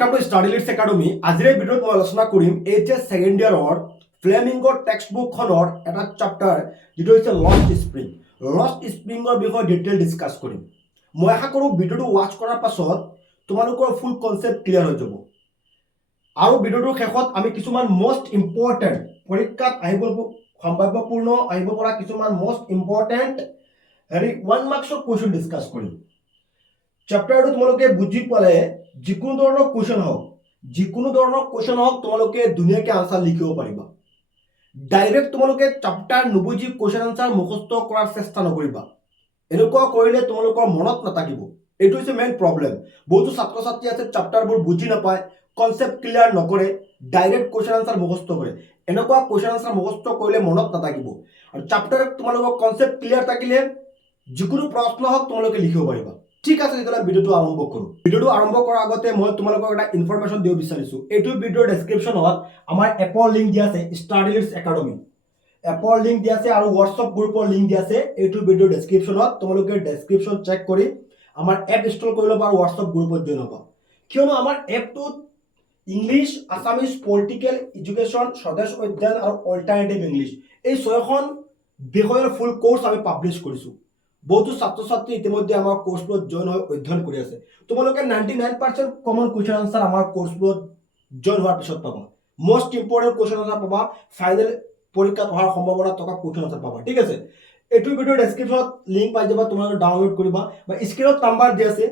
Welcome to Study Leads Academy. আজিৰ ভিডিঅ'ত মই আলোচনা কৰিম এইচএছ সেকেন্ড ইয়াৰৰ ফ্লেমিংগৰ টেক্সট বুকখনৰ এটা চেপ্টাৰ যেটো হৈছে লষ্ট স্প্ৰিং। লষ্ট স্প্ৰিংৰ বিষয়ে ডিটেইল ডিসকাস কৰিম। মই আশা কৰোঁ ভিডিঅ'টো ওয়াচ কৰাৰ পাছত তোমালোকৰ ফুল কনসেপ্ট ক্লিয়াৰ হৈ যাব। আৰু ভিডিঅ'টোৰ শেষত আমি কিছুমান মোস্ট ইম্পৰ্টেন্ট পৰীক্ষাত আহিব সম্ভাৱ্যপূৰ্ণ আহিব পৰা কিছুমান মোস্ট ইম্পৰ্টেন্ট 1 মাৰ্কছৰ কোৱেশ্চন ডিসকাস কৰিম। চেপ্টাৰটো তোমালোকে বুজি পালে যিকোনো ধৰণৰ কোৱেশ্চন হওক তোমালোকে ধুনীয়াকৈ আনসাৰ লিখিব পাৰিবা। ডাইৰেক্ট তোমালোকে চেপ্টাৰ নুবুজি কোৱেশ্চন আনসাৰ মুখস্থ কৰাৰ চেষ্টা নকৰিবা। এনেকুৱা কৰিলে তোমালোকৰ মনত নাথাকিব। এইটো হৈছে মেইন প্ৰবলেম। বহুতো ছাত্ৰ ছাত্ৰী আছে চেপ্টাৰবোৰ বুজি নাপায়, কনসেপ্ট ক্লিয়াৰ নকৰে, ডাইৰেক্ট কোৱেশ্চন আনসাৰ মুখস্থ কৰে। এনেকুৱা কোৱেশ্চন আনসাৰ মুখস্থ কৰিলে মনত নাথাকিব। আৰু চেপ্টাৰত তোমালোকৰ কনসেপ্ট ক্লিয়াৰ থাকিলে যিকোনো প্ৰশ্ন হওক তোমালোকে লিখিব পাৰিবা। ঠিক আছে, তেতিয়াহ'লে ভিডিঅ'টো আৰম্ভ কৰোঁ। ভিডিঅ'টো আৰম্ভ কৰাৰ আগতে মই তোমালোকক এটা ইনফৰমেশ্যন দিব বিচাৰিছোঁ। এইটো ভিডিঅ'ৰ ডেছক্ৰিপশ্যনত আমাৰ এপৰ লিংক দিয়া আছে, ষ্টাডি লিডছ একাডেমি এপৰ লিংক দিয়া আছে আৰু হোৱাটছআপ গ্ৰুপৰ লিংক দিয়া আছে। এইটো ভিডিঅ'ৰ ডেছক্ৰিপশ্যনত তোমালোকে ডেছক্ৰিপশ্যন চেক কৰি আমাৰ এপ ইনষ্টল কৰি ল'বা আৰু হোৱাটছআপ গ্ৰুপত জইন হ'বা। কিয়নো আমাৰ এপটোত ইংলিছ, আছামিজ, পলিটিকেল, এডুকেশ্যন, স্বদেশ অধ্যয়ন আৰু অল্টাৰনেটিভ ইংলিছ এই 6খন বিষয়ৰ ফুল কোৰ্চ আমি পাব্লিছ কৰিছোঁ। বহুতো ছাত্ৰ ছাত্ৰী ইতিমধ্যে আমাৰ কোৰ্সবোৰত জইন হৈ অধ্যয়ন কৰি আছে। তোমালোকে 99% কমন কুৱেশ্চন আনসাৰ আমাৰ কোৰ্সবোৰত জইন হোৱাৰ পিছত পাবা। মোস্ট ইম্পৰ্টেন্ট কুৱেশ্চন আনসাৰ পাবা, ফাইনেল পৰীক্ষাত অহাৰ সম্ভাৱনা থকা কুৱেশ্চন আনসাৰ পাবা। ঠিক আছে, এইটো ভিডিঅ'ৰ ডেছক্ৰিপশ্যনত লিংক পাই যাবা, তোমালোকে ডাউনলোড কৰিবা বা স্ক্ৰীনত নাম্বাৰ দিয়া আছে।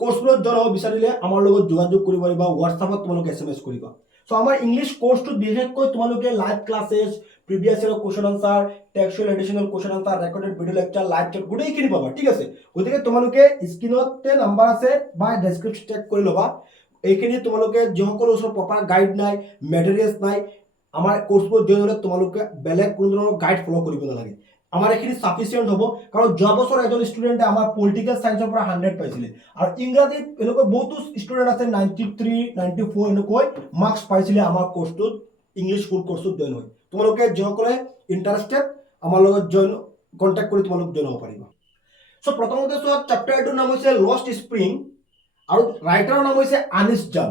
কোৰ্সবোৰত জইন হ'ব বিচাৰিলে আমাৰ লগত যোগাযোগ কৰিব পাৰিবা, হোৱাটছআপত তোমালোকে SMS কৰিবা। সো আমাৰ ইংলিছ কোৰ্সটোত বিশেষকৈ তোমালোকে লাইভ ক্লাसेছ, প্ৰিভিয়াছ ইয়াৰৰ question answer, textual additional question answer, recorded video' lecture, live chat গোটেইখিনি পাবা। ঠিক আছে, গতিকে তোমালোকে স্ক্ৰীনতে নাম্বাৰ আছে বা ডেছক্ৰিপশ্যন চেক কৰি ল'বা। এইখিনি তোমালোকে যিসকলৰ ওচৰত প্ৰপাৰ গাইড নাই, মেটেৰিয়েলছ নাই, আমাৰ কোৰ্সবোৰ জইন হ'লে তোমালোকে বেলেগ কোনো ধৰণৰ গাইড ফলো কৰিব নালাগে। আমাৰ এইখিনি সাফিচিয়েন্ট হ'ব, কাৰণ যোৱা বছৰ এজন ষ্টুডেণ্টে আমাৰ পলিটিকেল সায়েন্সৰ পৰা 100 পাইছিলে আৰু ইংৰাজীত এনেকৈ বহুতো ষ্টুডেণ্ট আছে 93, 94 এনেকৈ মাৰ্কছ পাইছিলে আমাৰ কোৰ্সটোত, ইংলিছ ফুল কোৰ্সটোত জইন হয়। তোমালোকে যিসকলে ইণ্টাৰেষ্টেড আমাৰ লগত জইন কণ্টেক্ট কৰি তোমালোক জইন হ'ব পাৰিবা। সো প্ৰথমতে চোৱা, চেপ্টাৰটোৰ নাম হৈছে লষ্ট স্প্ৰিং আৰু ৰাইটাৰৰ নাম হৈছে আনিছ জান।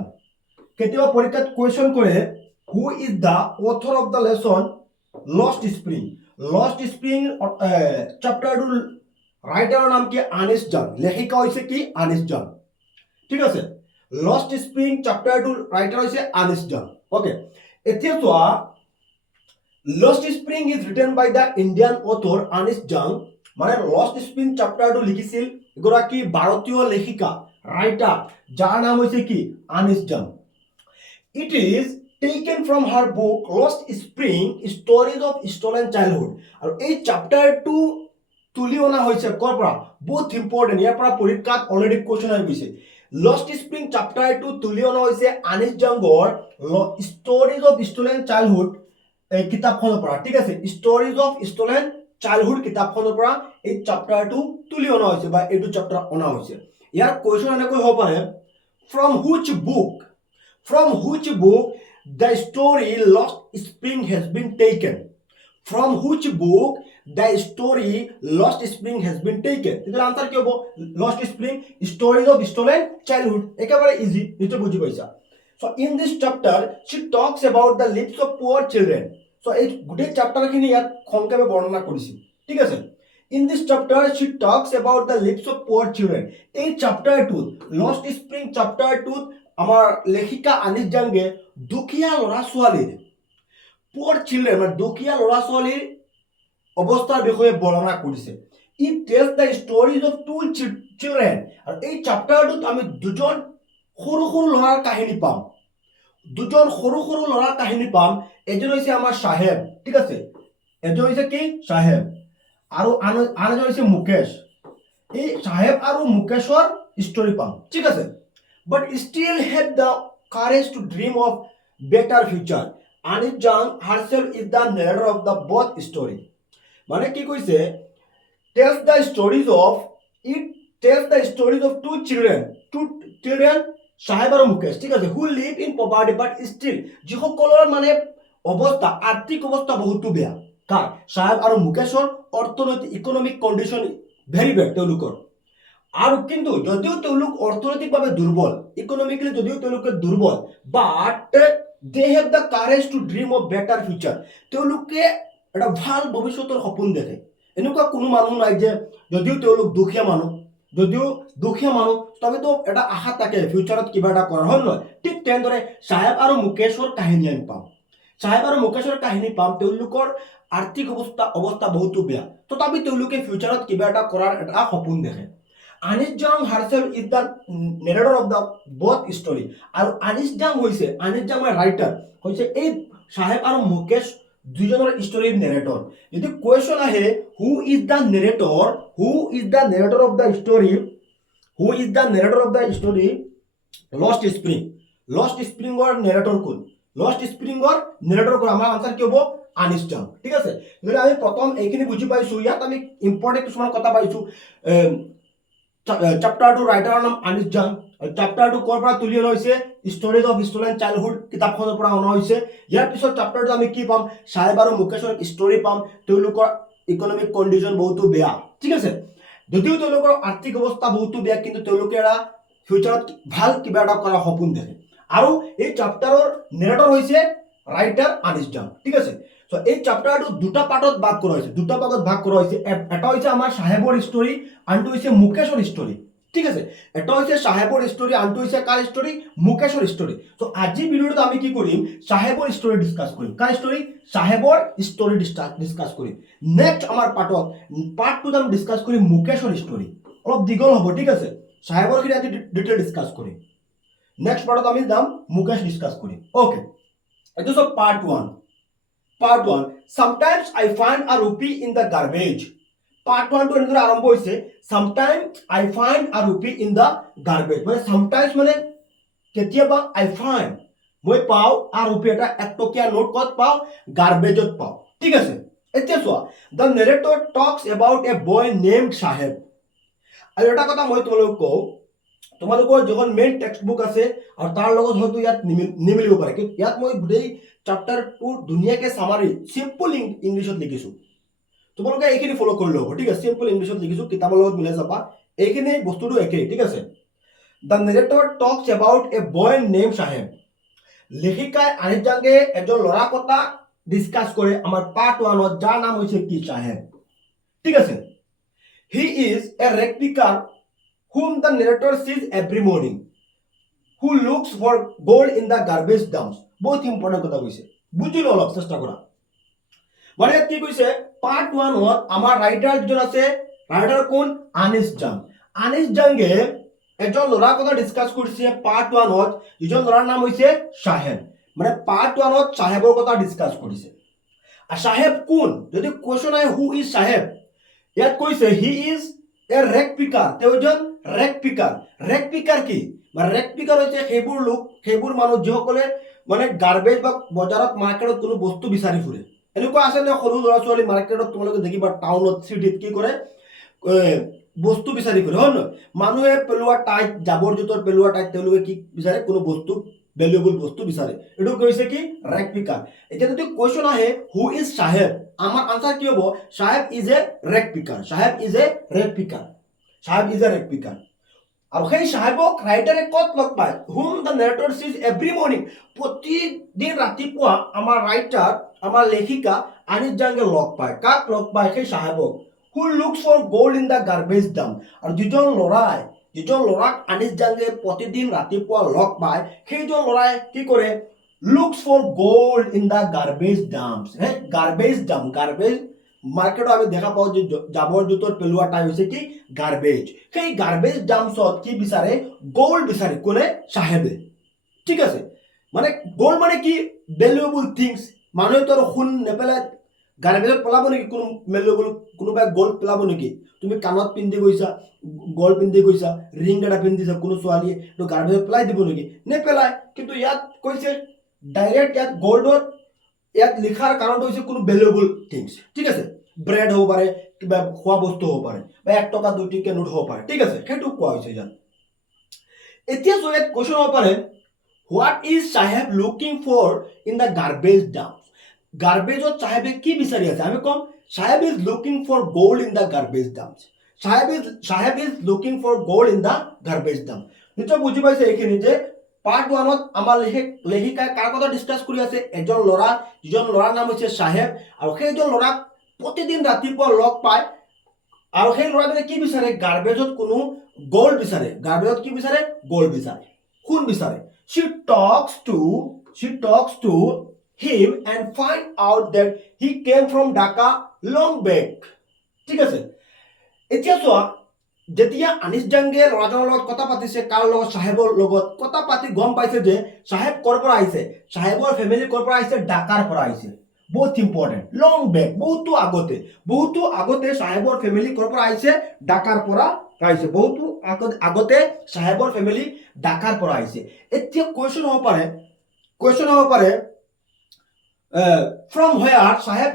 কেতিয়াবা পৰীক্ষাত কুৱেশ্চন কৰে who is the author of the lesson lost spring. Lost spring চেপ্টাৰটোৰ ৰাইটাৰৰ নাম কি? আনিছ জান। লেখিকা হৈছে কি? আনিছ জান। ঠিক আছে, লষ্ট স্প্ৰিং চেপ্টাৰটোৰ ৰাইটাৰ হৈছে আনিছ জান। ওকে, এতিয়া চোৱা, lost spring is written by the Indian author Anees Jung. মানে লষ্ট স্প্ৰিং চেপ্টাৰটো লিখিছিল এগৰাকী ভাৰতীয় লেখিকা, ৰাইটাৰ, যাৰ নাম হৈছে কি? আনিছ জান। It is taken from her book lost spring stories of stolen childhood. আৰু এই চেপ্টাৰটো তুলি অনা হৈছে ক'ৰ পৰা? বহুত ইম্পৰ্টেণ্ট, ইয়াৰ পৰা পৰীক্ষাত অলৰেডি কুৱেশ্চন আহি গৈছে। লষ্ট স্প্ৰিং চেপ্টাৰটো তুলি অনা হৈছে আনিছ জানৰ ষ্টৰিজ অফ ষ্টলেন চাইল্ডহুড এই কিতাপখনৰ পৰা। ঠিক আছে, ষ্টৰিজ অফ ষ্টলেন চাইল্ডহুড কিতাপখনৰ পৰা এই চেপ্টাৰটো তুলি অনা হৈছে বা এইটো চেপ্টাৰ অনা হৈছে। ইয়াৰ কুৱেশ্চন এনেকৈ হ'ব পাৰে, from which book the story lost spring has been taken. From which book the story lost spring has been taken. তেতিয়া আনসাৰ কি হ'ব? Lost spring stories of stolen childhood. একেবাৰে ইজি, নিশ্চয় বুজি পাইছা। So in this chapter she talks about the lives of poor children. So এই গোটেই চেপ্টাৰখিনি ইয়াত সংক্ষেপে বৰ্ণনা কৰিছে। ঠিক আছে, in this chapter she talks about the lives of poor children. এই চেপ্টাৰটোত, লষ্ট স্প্ৰিং চেপ্টাৰটোত আমাৰ লেখিকা আনিছ জানে দুখীয়া ল'ৰা ছোৱালীৰ, poor children মানে দুখীয়া ল'ৰা ছোৱালীৰ অৱস্থাৰ বিষয়ে বৰ্ণনা কৰিছে। It tells the stories of two children. আৰু এই চেপ্টাৰটোত আমি দুজন সৰু সৰু ল'ৰাৰ কাহিনী পাম। দুজন সৰু সৰু ল'ৰাৰ কাহিনী পাম। এজন হৈছে আমাৰ সাহেব। ঠিক আছে, এজন হৈছে কি? সাহেব, আৰু আন এজন হৈছে মুকেশ। এই সাহেব আৰু মুকেশৰ ষ্টৰি পাম। ঠিক আছে, but still have the courage to dream of better future. Anees Jung herself is the narrator of the both story. মানে কি কৈছে? tells the stories of two children সাহেব আৰু মুকেশ। ঠিক আছে, who live in poverty but still, যিসকলৰ মানে অৱস্থা, আৰ্থিক অৱস্থা বহুতো বেয়া। কাৰ? সাহেব আৰু মুকেশৰ অৰ্থনৈতিক ইকনমিক কণ্ডিশ্যন ভেৰি বেড তেওঁলোকৰ। আৰু কিন্তু যদিও তেওঁলোক অৰ্থনৈতিকভাৱে দুৰ্বল, ইকনমিকেলি যদিও তেওঁলোকে দুৰ্বল, but they have the courage to dream of better future. তেওঁলোকে এটা ভাল ভৱিষ্যতৰ সপোন দেখে। এনেকুৱা কোনো মানুহ নাই যে যদিও তেওঁলোক দুখীয়া মানুহ, তথাপিতো এটা আশা থাকে ফিউচাৰত কিবা এটা কৰাৰ, হয় নহয়? ঠিক তেনেদৰে চাহেব আৰু মুকেশৰ কাহিনী আমি পাম। চাহেব আৰু মুকেশৰ কাহিনী পাম। তেওঁলোকৰ আৰ্থিক অৱস্থা বহুতো বেয়া, তথাপি তেওঁলোকে ফিউচাৰত কিবা এটা কৰাৰ এটা সপোন দেখে। Anees Jung herself is the narrator of the both story. আৰু আনিছ জাং ৰাইটাৰ হৈছে এই চাহেব আৰু মুকেশ দুজনৰ ষ্টৰীৰ নেৰেটৰ। যদি কুৱেশ্যন আহে who is the narrator of the story, lost স্প্ৰিঙৰ নেৰেটৰ কোন? আমাৰ আনসাৰ কি হ'ব? আনিছ জাং। ঠিক আছে, যদি আমি প্ৰথম এইখিনি বুজি পাইছো, ইয়াত আমি ইম্পৰ্টেণ্ট কিছুমান কথা পাইছো। চেপ্টাৰটোৰ ৰাইটাৰৰ নাম আনিছ জাং। চেপ্টাৰটো ক'ৰ পৰা তুলি অনা হৈছে? ষ্টৰিজ অফ ষ্টুডেণ্ট চাইল্ডহুড কিতাপখনৰ পৰা অনা হৈছে। ইয়াৰ পিছত চেপ্টাৰটো আমি কি পাম? চাহেব আৰু মুকেশৰ ষ্টৰি পাম। তেওঁলোকৰ ইকনমিক কণ্ডিশ্যন বহুতো বেয়া। ঠিক আছে, যদিও তেওঁলোকৰ আৰ্থিক অৱস্থা বহুতো বেয়া, কিন্তু তেওঁলোকে এটা ফিউচাৰত ভাল কিবা এটা কৰাৰ সপোন দেখে। আৰু এই চেপ্টাৰৰ নেৰেটৰ হৈছে ৰাইটাৰ আনিছ জাং। ঠিক আছে, সো এই চেপ্টাৰটো দুটা পাৰ্টত ভাগ কৰা হৈছে। এটা হৈছে আমাৰ চাহেবৰ ষ্টৰি, আনটো হৈছে মুকেশৰ ষ্টৰি। ঠিক আছে, এটা হৈছে চাহেবৰ ষ্টৰি, আনটো হৈছে কাৰ ষ্টৰি? মুকেশৰ ষ্টৰি। সো আজি ভিডিঅ'টোত আমি কি কৰিম? চাহেবৰ ষ্টৰি ডিসকাস কৰিম। কাৰ ষ্টৰি? চাহেবৰ ষ্টৰি ডিসকাস কৰিম। নেক্সট আমাৰ পাৰ্ট 2 আমি ডিসকাস কৰিম মুকেশৰ ষ্টৰি। অলপ দীঘল হ'ব। ঠিক আছে, চাহেবৰ খিনি আজি ডিটেইল ডিসকাস কৰিম। নেক্সট পাৰ্টত আমি যাম মুকেশ ডিসকাস কৰিম। ওকে, এইটো সব part 1। Sometimes I find a rupee in the garbage. Part 1 টো এনেদৰে আৰম্ভ হৈছে, sometimes I find a rupee in the garbage। মানে sometimes মানে কেতিয়াবা I find মই পাওঁ a rupee এটা 1 টকীয়া নোট ক'ত পাওঁ? গাৰ্বেজত পাওঁ। ঠিক আছে, এতিয়া চোৱা, the narrator talks about a boy named Saheb। আৰু এটা কথা মই তোমালোকক কওঁ, তোমালোকৰ যখন মেইন টেক্সট বুক আছে আৰু তাৰ লগত হয়তো ইয়াত নিমিলিব পাৰে, কিন্তু ইয়াত মই গোটেই চেপ্টাৰটো ধুনীয়াকৈ সামাৰি সিম্পল ইংলিছত লিখিছো। তোমালোকে এইখিনি ফলো কৰি ল'ব। ঠিক আছে, সিম্পল ইংলিছত লিখিছো, কিতাপৰ লগত মিলাই চাবা, এইখিনি বস্তুটো একেই। ঠিক আছে, the narrator talks about a boy name Saheb. লেখিকাই আনিছ জাংগে এজন ল'ৰা কথা ডিসকাস কৰে আমাৰ পাৰ্ট 1ত, যাৰ নাম হৈছে কি? চাহেব। ঠিক আছে, he is a rag picker whom the narrator sees every morning, who looks for gold in the garbage dumps। বহুত ইম্পৰ্টেণ্ট কথা কৈছে, বুজিলো অলপ চেষ্টা কৰা। মানে ইয়াত কি কৈছে? পাৰ্ট 1ত আমাৰ ৰাইটাৰ যিজন আছে, ৰাইটাৰ কোন? আনিছ জাং। আনিছ জাংগে এজন ল'ৰাৰ কথা ডিসকাস কৰিছে পাৰ্ট 1ত, যিজন ল'ৰাৰ নাম হৈছে চাহেব। মানে পাৰ্ট 1ত চাহেবৰ কথা ডিসকাস কৰিছে। আৰু চাহেব কোন? যদি কোৱেশ্যন আহে হু ইজ চাহেব, ইয়াত কৈছে হি ইজ এ ৰেগ পিকাৰ। তেওঁ এজন ৰেগ পিকাৰ। ৰেগ পিকাৰ কি? মানে ৰেগ পিকাৰ হৈছে সেইবোৰ মানুহ যিসকলে মানে গাৰ্বেজ বা বজাৰত মাৰ্কেটত কোনো বস্তু বিচাৰি ফুৰে। এনেকুৱা আছে নে সৰু ল'ৰা ছোৱালী মাৰ্কেটত তোমালোকে দেখিবা, টাউনত চিটিত কি কৰে? বস্তু বিচাৰি ফুৰে, হয় নহয়? মানুহে পেলোৱা টাইট, জাবৰ জোঁথৰ পেলোৱা টাইট তেওঁলোকে কি বিচাৰে? কোনো বস্তু, ভেলুৱেবল বস্তু বিচাৰে। এইটো কৈছে কি? ৰেগ পিকাৰ। এতিয়া যদি কোৱেশ্যন আহে হু ইজ চাহেব, আমাৰ আনসাৰ কি হ'ব? চাহেব ইজ এ ৰেগ পিকাৰ। আৰু সেই চাহেবক ৰাইটাৰে ক'ত লগ পায়? হুম দ্য নেৰেটৰ সিজ এভৰি মৰ্নিং। প্ৰতিদিন ৰাতিপুৱা আমাৰ ৰাইটাৰ, আমাৰ লেখিকা আনিছ জাংগে লগ পায়। কাক লগ পায়? সেই চাহেবক। Who looks for gold in the garbage dump. আৰু যিজন ল'ৰাক আনিছ জাংগে প্ৰতিদিন ৰাতিপুৱা লগ পায়, সেইজন ল'ৰাই কি কৰে? Looks for gold in the garbage dumps. Garbage মাৰ্কেটত আমি দেখা পাওঁ যে জাবৰ জোঁথৰ পেলোৱা টাইপ হৈছে কি? গাৰ্বেজ। সেই গাৰ্বেজ ডাম্পছত কি বিচাৰে? গোল্ড বিচাৰে। কোনে? চাহেবে। ঠিক আছে, মানে গোল্ড মানে কি? Valuable things. মানুহেতো আৰু সোণ নেপেলাই গাৰ্বেজত পেলাব নেকি? কোনো ভেলুৱেবল, কোনোবাই গল্ড পেলাব নেকি? তুমি কাণত পিন্ধি গৈছা, গল্ড পিন্ধি গৈছা, ৰিং এটা পিন্ধিছা কোনো ছোৱালীয়ে, তো গাৰ্বেজত পেলাই দিব নেকি? নেপেলাই। কিন্তু ইয়াত কৈছে ডাইৰেক্ট, ইয়াত গল্ডত ইয়াত লিখাৰ কাৰণটো হৈছে কোনো ভেলুৱেবল থিংছ। ঠিক আছে, ব্ৰেড হ'ব পাৰে, কিবা খোৱা বস্তু হ'ব পাৰে, বা 1 টকা 2 টকীয়া নোট হ'ব পাৰে। ঠিক আছে, সেইটো কোৱা হৈছে ইয়াত। এতিয়া ইয়াত কোৱেশ্যন হ'ব পাৰে, what is Saheb looking for in the garbage dump. গাৰ্বেজত চাহেবে কি বিচাৰি আছে? আমি ক'ম Saheb is looking for gold in the garbage dump. Saheb is looking for gold in the garbage dump. নিশ্চয় বুজি পাইছে এইখিনি যে পাৰ্ট 1ত আমাৰ লেখিকাই কাৰ কথা ডিসকাস কৰি আছে এজন ল'ৰা যিজন ল'ৰাৰ নাম হৈছে সাহেব আৰু সেইজন ল'ৰাক প্ৰতিদিন ৰাতিপুৱা লগ পায় আৰু সেই ল'ৰাজনে কি বিচাৰে গাৰ্বেজত কোনো গোল্ড বিচাৰে গাৰ্বেজত কি বিচাৰে গোল্ড বিচাৰে সোণ বিচাৰে she talks to him and find out that he came from Dhaka long back ঠিক আছে এতিয়া চোৱা যেতিয়া আনিছ জাংগে ল'ৰাজনৰ লগত কথা পাতিছে কাৰ লগত সাহেবৰ লগত কথা পাতি গম পাইছে যে সাহেব কৰ পৰা আহিছে সাহেবৰ ফেমিলি কৰ পৰা আহিছে ঢাকাৰ পৰা আহিছে বহুত ইম্পৰ্টেণ্ট লং বেক বহুতো আগতে সাহেবৰ ফেমিলি কৰ পৰা আহিছে ঢাকাৰ পৰা আহিছে বহুতো আগতে সাহেবৰ ফেমিলি ঢাকাৰ পৰা আহিছে এতিয়া কোৱেশ্চন হ'ব পাৰে from where সাহেব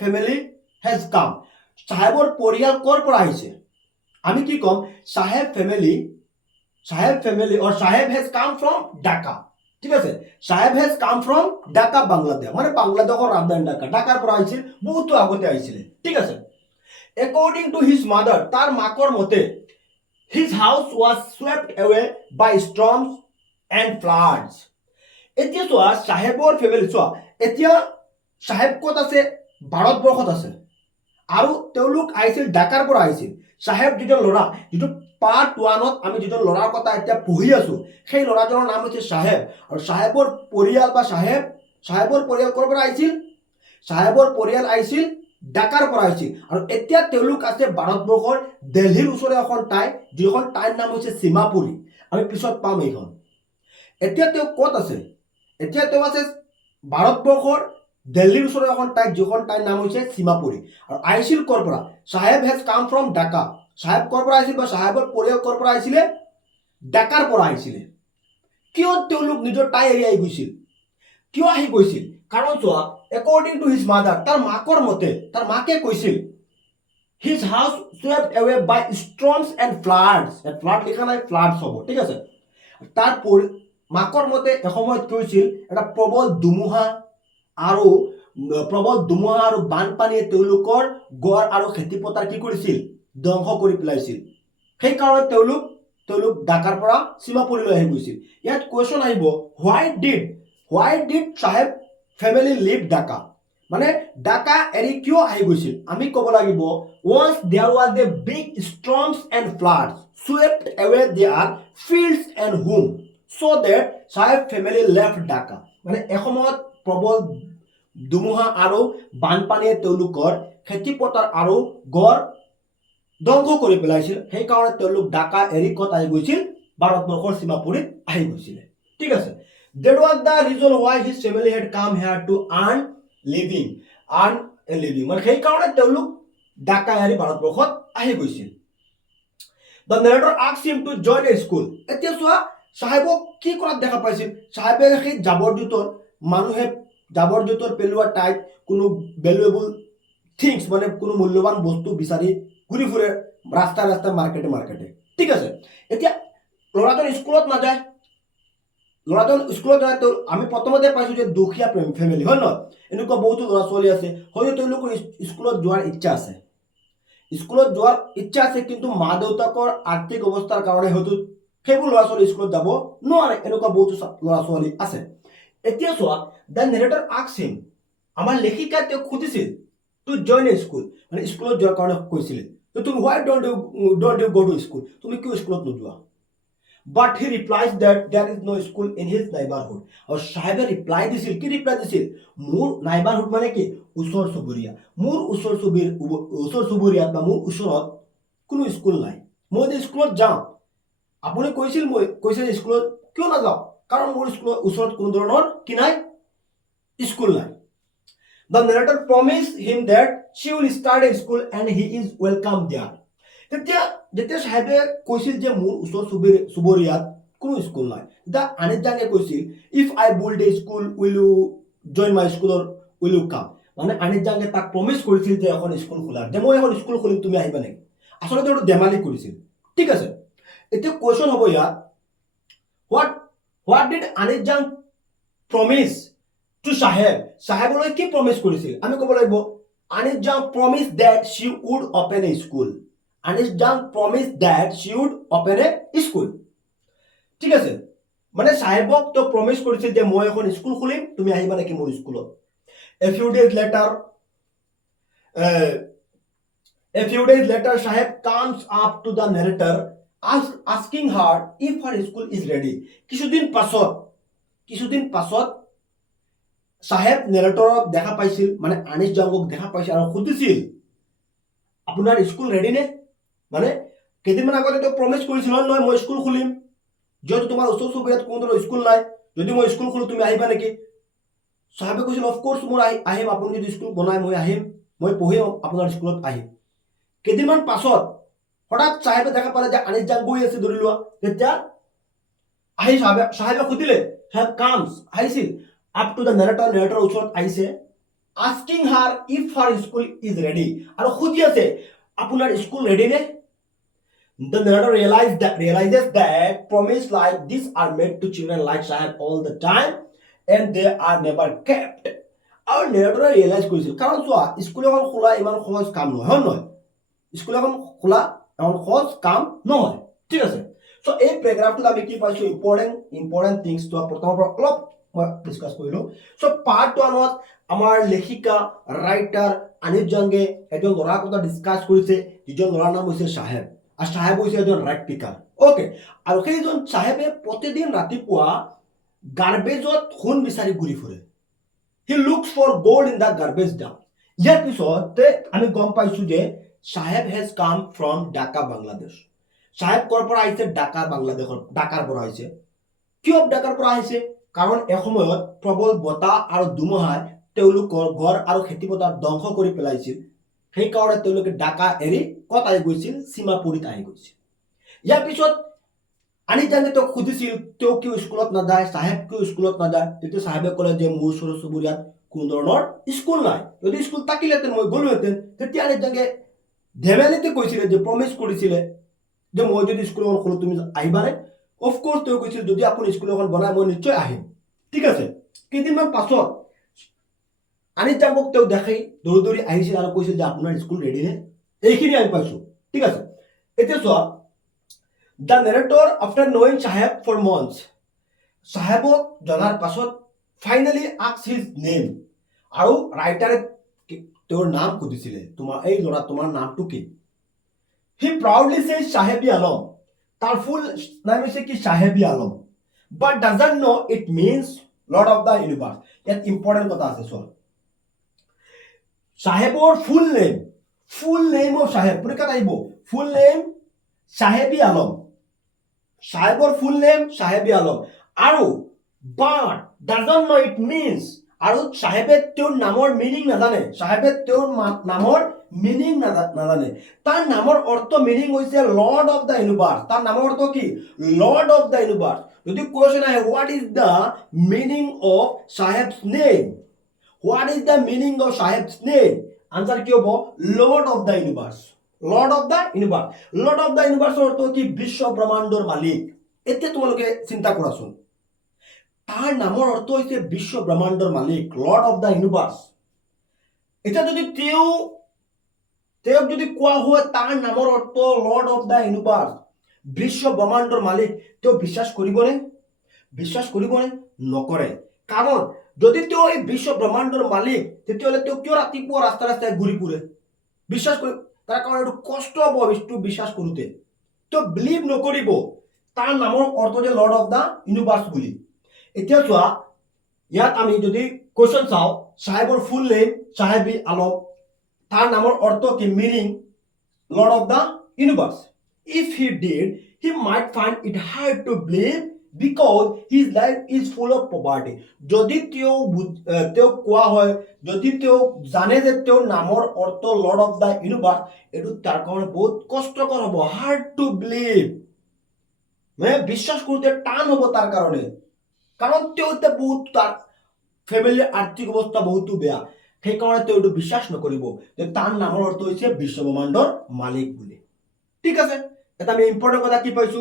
ফেমিলি has come সাহেবৰ পৰিয়াল কৰ পৰা আহিছে আমি কি কম সাহেব ফেমিলি or সাহেব has come from Dhaka ঠিক আছে সাহেব has come from Dhaka Bangladesh মানে বাংলাদেশৰ ৰাজধানী ঢাকাৰ পৰা আহিছিল বহুতো আগতে আহিছিল ঠিক আছে according to his mother তাৰ মাকৰ মতে his house was swept away by storms and floods এতিয়া চোৱা সাহেবৰ ফেমিলি চোৱা এতিয়া সাহেব ক'ত আছে ভাৰতবৰ্ষত আছে আৰু তেওঁলোক আহিছিল ঢাকাৰ পৰা আহিছিল সাহেব যিজন ল'ৰা যিটো পাৰ্ট 1ত আমি যিজন ল'ৰাৰ কথা এতিয়া পঢ়ি আছো সেই ল'ৰাজনৰ নাম হৈছে সাহেব আৰু সাহেবৰ পৰিয়াল বা সাহেবৰ পৰিয়াল ক'ৰ পৰা আহিছিল সাহেবৰ পৰিয়াল আহিছিল ঢাকাৰ পৰা আহিছিল আৰু এতিয়া তেওঁলোক আছে ভাৰতবৰ্ষৰ দিল্লীৰ ওচৰৰ এখন ঠাই যিখন ঠাইৰ নাম হৈছে সীমাপুৰী আমি পিছত পাম এইখন এতিয়া তেওঁ ক'ত আছে এতিয়া তেওঁ আছে ভাৰতবৰ্ষৰ দিল্লীৰ ওচৰৰ এখন ঠাই যিখন ঠাইৰ নাম হৈছে সীমাপুৰী আৰু আহিছিল ক'ৰ পৰা সাহেব হেজ কাম ফ্ৰম ঢাকা সাহেব ক'ৰ পৰা আহিছিল বা সাহেবৰ পৰিয়াল ক'ৰ পৰা আহিছিলে ঢাকাৰ পৰা আহিছিলে কিয় তেওঁলোক নিজৰ ঠাই এৰি আহি গৈছিল কিয় আহি গৈছিল কাৰণ চোৱা according to his mother তাৰ মাকৰ মতে তাৰ মাকে কৈছিল his house swept away by storms and floods flood লিখা নাই floods হ'ব ঠিক আছে তাৰ মাকৰ মতে এসময়ত কৈছিল এটা প্ৰবল ধুমুহা আৰু বানপানীয়ে তেওঁলোকৰ গড় আৰু খেতিপথাৰ কি কৰিছিল ধ্বংস কৰি পেলাইছিল সেই কাৰণে তেওঁলোক ঢাকাৰ পৰা সীমাপুৰীলৈ আহি গৈছিল ইয়াত কোৱেশ্চন আহিব why did সাহেব ফেমিলি লিভ ঢাকা মানে ঢাকা এৰি কিয় আহি গৈছিল আমি ক'ব লাগিব once there was a big storms and floods swept away their fields and home so that সাহেব ফেমিলি left ঢাকা মানে এসময়ত প্ৰবল ধুমুহা আৰু বানপানীয়ে তেওঁলোকৰ খেতিপথাৰ আৰু গড় ধ্বংস কৰি পেলাইছিল সেই কাৰণে তেওঁলোক ঢাকা এৰি ক'ত আহি গৈছিল ভাৰতবৰ্ষৰ সীমাপুৰীত আহি গৈছিল ঠিক আছে that was the reason why his family had come here to earn a living মানে সেই কাৰণে তেওঁলোক ঢাকা এৰি ভাৰতবৰ্ষত আহি গৈছিল the narrator asked him to join a school এতিয়া চোৱা সাহেবক কি কৰাত দেখা পাইছিল সাহেবে সেই জাবৰ জোঁথৰ পেলোৱা ঠাইত কোনো ভ্যালুয়েবল থিংস মানে কোনো মূল্যৱান বস্তু বিচাৰি ঘূৰি ফুৰে ৰাস্তা মাৰ্কেটে ঠিক আছে এতিয়া ল'ৰাজন স্কুলত নাযায় তো আমি প্ৰথমতে পাইছো যে দুখীয়া ফেমিলি হয় নহয় এনেকুৱা বহুতো ল'ৰা ছোৱালী আছে হয়তো তেওঁলোকৰ স্কুলত যোৱাৰ ইচ্ছা আছে কিন্তু মা দেউতাকৰ আৰ্থিক অৱস্থাৰ কাৰণে হয়তো সেইবোৰ ল'ৰা ছোৱালী স্কুলত যাব নোৱাৰে এনেকুৱা বহুতো ল'ৰা ছোৱালী আছে এতিয়া চোৱা the narrator asked him আমাৰ লেখিকাই তেওঁক সুধিছিল to join a school মানে স্কুলত যোৱাৰ কাৰণে কৈছিল তো তুমি why don't you go to school তুমি কিয় স্কুলত নোযোৱা but he replies that there is no school in his neighborhood আৰু সাহেবে ৰিপ্লাই দিছিল মোৰ নাইবাৰহুড মানে কি ওচৰ চুবুৰীয়াত বা মোৰ ওচৰত কোনো স্কুল নাই মই যে স্কুলত যাওঁ আপুনি কৈছে স্কুলত কিয় নাযাওঁ কাৰণ মোৰ স্কুলৰ ওচৰত কোনো ধৰণৰ কি নাই স্কুল নাই the narrator promised him that she will start a school and he is welcome there যেতিয়া সাহেবে কৈছিল যে মোৰ ওচৰ চুবুৰীয়াত কোনো স্কুল নাই দা আনিছ জাংগে কৈছিল if I build a school will you join my school or will you come মানে আনিছ জাংগে তাক প্ৰমিস কৰিছিল যে এখন স্কুল খোলাৰ যে মই এখন স্কুল খুলিম তুমি আহিবা নেকি আসলে ওটা দেমালি কৰিছিল ঠিক আছে এতিয়া কোৱেশ্চন হ'ব ইয়াত what did আনিছ জাং promise to সাহেবলৈ কি প্ৰমিস কৰিছিল আমি ক'ব লাগিব Anish Jang promised that she would open a school. Anish Jang promised that she would open a school. ঠিক আছে, মানে সাহেবক তো প্ৰমিছ কৰিছে যে মই এখন স্কুল খুলিম, তুমি আহিবা নেকি মোৰ স্কুলত। A few days later, Saheb comes up to the narrator, asking her if her school is ready. কিছুদিন পাছত সাহেব নেৰেটৰক দেখা পাইছিল, মানে আনিছ জাংক দেখা পাইছিল আৰু সুধিছিল আপোনাৰ স্কুল ৰেডি নে। মানে কেইদিনমান আগতে তেওঁ প্ৰমিছ কৰিছিল নহয় মই স্কুল খুলিম, যেহেতু তোমাৰ ওচৰ চুবুৰীয়াত কোনো ধৰণৰ স্কুল নাই, যদি মই স্কুল খোলো তুমি আহিবা নেকি। সাহেবে কৈছিল অফক'ৰ্ছ মই আহিম, আপুনি যদি স্কুল বনাই মই আহিম, মই পঢ়িম আপোনাৰ স্কুলত আহিম। কেইদিনমান পাছত হঠাৎ সাহেবে দেখা পালে যে আনিছ জাং গৈ আছে ধৰি লোৱা, তেতিয়া আহি সাহেবে সুধিলে, সাহেব কামছ আহিছিল আপ টু দ্য নেৰেটৰ ওচৰত আহিছে, asking her if her school is ready, আৰু সুধি আছে আপোনাৰ স্কুল ৰেডি নে। The narrator realizes that promises like this are made to children like Saheb all the time and they are never kept. আৰু narrator realize কৰিছিল, কাৰণ চোৱা school এখন খোলা ইমান সহজ কাম নহয়, হয় নহয়, স্কুল এখন খোলা এখন সহজ কাম নহয়। ঠিক আছে, সো এই পেৰাগ্ৰাফটোত আমি কি পাইছো, ইম্পৰ্টেণ্ট থিংছ তো প্ৰথমৰ পৰা অলপ মই ডিসকাস কৰিলো। সো পাৰ্ট 1ত আমাৰ লেখিকা ৰাইটাৰ আনিছ জাংগে এজন ল'ৰাৰ কথা ডিসকাস কৰিছে, যিজন ল'ৰাৰ নাম হৈছে সাহেব, আৰু সাহেব হৈছে এজন ৰাইট পিকাৰ। ওকে, আৰু সেইজন সাহেবে প্ৰতিদিন ৰাতিপুৱা গাৰ্বেজত সোণ বিচাৰি ঘূৰি ফুৰে। He looks for gold in the garbage dump. ইয়াৰ পিছতে আমি গম পাইছো যে সাহেব হেজ কাম ফ্ৰম ঢাকা বাংলাদেশ। সাহেব ক'ৰ পৰা আহিছে, ঢাকা বাংলাদেশৰ, ঢাকাৰ পৰা আহিছে। কিয় ঢাকাৰ পৰা আহিছে, কাৰণ এসময়ত প্ৰবল বতাহ আৰু ধুমুহাই তেওঁলোকৰ ঘৰ আৰু খেতিপথাৰ ধ্বংস কৰি পেলাইছিল, সেইকাৰণে তেওঁলোকে ঢাকা এৰি ক'ত আহি গৈছিল, সীমাপুৰীত আহি গৈছিল। ইয়াৰ পিছত আনিছ জাংগে তেওঁক সুধিছিল তেওঁ কিয় স্কুলত নাযায়, সাহেব কিয় স্কুলত নাযায়। তেতিয়া সাহেবে ক'লে যে মোৰ ওচৰ চুবুৰীয়াত কোনো ধৰণৰ স্কুল নাই, যদি স্কুল থাকিলেহেঁতেন মই গ'লোহেঁতেন। তেতিয়া আনিছ জাংগে ধেমালিতে কৈছিলে যে প্ৰমিছ কৰিছিলে যে মই যদি স্কুল এখন খোলো তুমি আহিবানে। অফক'ৰ্ছ তেওঁ কৈছিল যদি আপুনি স্কুল এখন বনাই মই নিশ্চয় আহিম। ঠিক আছে, কেইদিনমান পাছত আনিছ জাংক তেওঁ দেখি দৌৰি আহিছিল আৰু কৈছিল যে আপোনাৰ স্কুল ৰেডি নে। এইখিনি আমি পাইছো। ঠিক আছে, এতিয়া চোৱা, দ্য নেৰেটৰ আফটাৰ নয়িং সাহেব ফৰ মন্থছ, সাহেবক জনাৰ পাছত ফাইনেলি আস্কড হিজ নেম, আৰু ৰাইটাৰে তেওঁৰ নাম সুধিছিলে, তোমাৰ এই ল'ৰা তোমাৰ নামটো কি। হি প্ৰাউডলি সেজ সাহেবী আলম, তাৰ ফুল নাম হৈছে কি Saheb-e-Alam, but doesn't know it means lord of the universe. ইয়াত ইম্পৰ্টেণ্ট কথা আছে, চোৱা সাহেবৰ ফুল নেম অফ সাহেব, পৰীক্ষাত আহিব ফুল নেম সাহেবী আলম, সাহেবৰ ফুল নেম সাহেবী আলম, আৰু but doesn't know it means, আৰু সাহেবে তেওঁৰ নামৰ মিনিং নাজানে, সাহেবে তেওঁৰ নামৰ মিনিং নাজানে। তাৰ নামৰ অৰ্থ মিনিং হৈছে লৰ্ড অফ দ্য ইউনিভাৰ্ছ। তাৰ নামৰ অৰ্থ কি, লৰ্ড অফ দ্য ইউনিভাৰ্ছ। যদি কোৱেশ্চন আহে what is the meaning of Saheb's name, what is the meaning of Saheb's name, answer কি হ'ব, lord of the universe. Lord of the universe, lord of the ইউনিভাৰ্ছৰ অৰ্থ কি, বিশ্ব ব্ৰহ্মাণ্ডৰ মালিক। এতিয়া তোমালোকে চিন্তা কৰাচোন, তাৰ নামৰ অৰ্থ হৈছে বিশ্ব ব্ৰহ্মাণ্ডৰ মালিক, লৰ্ড অফ দ্য ইউনিভাৰ্ছ। এতিয়া যদি তেওঁক যদি কোৱা হয় তাৰ নামৰ অৰ্থ লৰ্ড অফ দ্য ইউনিভাৰ্ছ, বিশ্ব ব্ৰহ্মাণ্ডৰ মালিক, তেওঁ বিশ্বাস কৰিবনে? নকৰে। কাৰণ যদি তেওঁ এই বিশ্ব ব্ৰহ্মাণ্ডৰ মালিক, তেতিয়াহ'লে তেওঁ কিয় ৰাতিপুৱা ৰাস্তাই ঘূৰি ফুৰে? বিশ্বাস কৰি, তাৰ কাৰণ এইটো কষ্ট হ'ব বিশ্বাস কৰোঁতে, তেওঁ বিলিভ নকৰিব তাৰ নামৰ অৰ্থ যে লৰ্ড অফ দ্য ইউনিভাৰ্ছ বুলি। এতিয়া চোৱা, ইয়াত আমি যদি কোৱেশ্চন চাওঁ, সাহেবৰ ফুল নেম সাহেবী আলম, তাৰ নামৰ অৰ্থ কি, meaning lord of the universe. If he did, he might find it hard to believe because his life is full of poverty. যদি তেওঁক কোৱা হয়, যদি তেওঁ জানে যে তেওঁৰ নামৰ অৰ্থ লৰ্ড অফ দ্য ইউনিভাৰ্ছ, এইটো তাৰ কাৰণে বহুত কষ্টকৰ হ'ব, হাৰ্ড টু বিলিভ, মানে বিশ্বাস কৰোঁতে টান হ'ব তাৰ কাৰণে, কাৰণ তেওঁ এতিয়া বহুত, তাৰ ফেমিলিৰ আৰ্থিক অৱস্থা বহুতো বেয়া, সেইকাৰণে তেওঁ এইটো বিশ্বাস নকৰিব যে তাৰ নামৰ অৰ্থ হৈছে বিশ্ব ব্ৰহ্মাণ্ডৰ মালিক বুলি। ঠিক আছে, এটা আমি ইম্পৰ্টেণ্ট কথা কি পাইছো,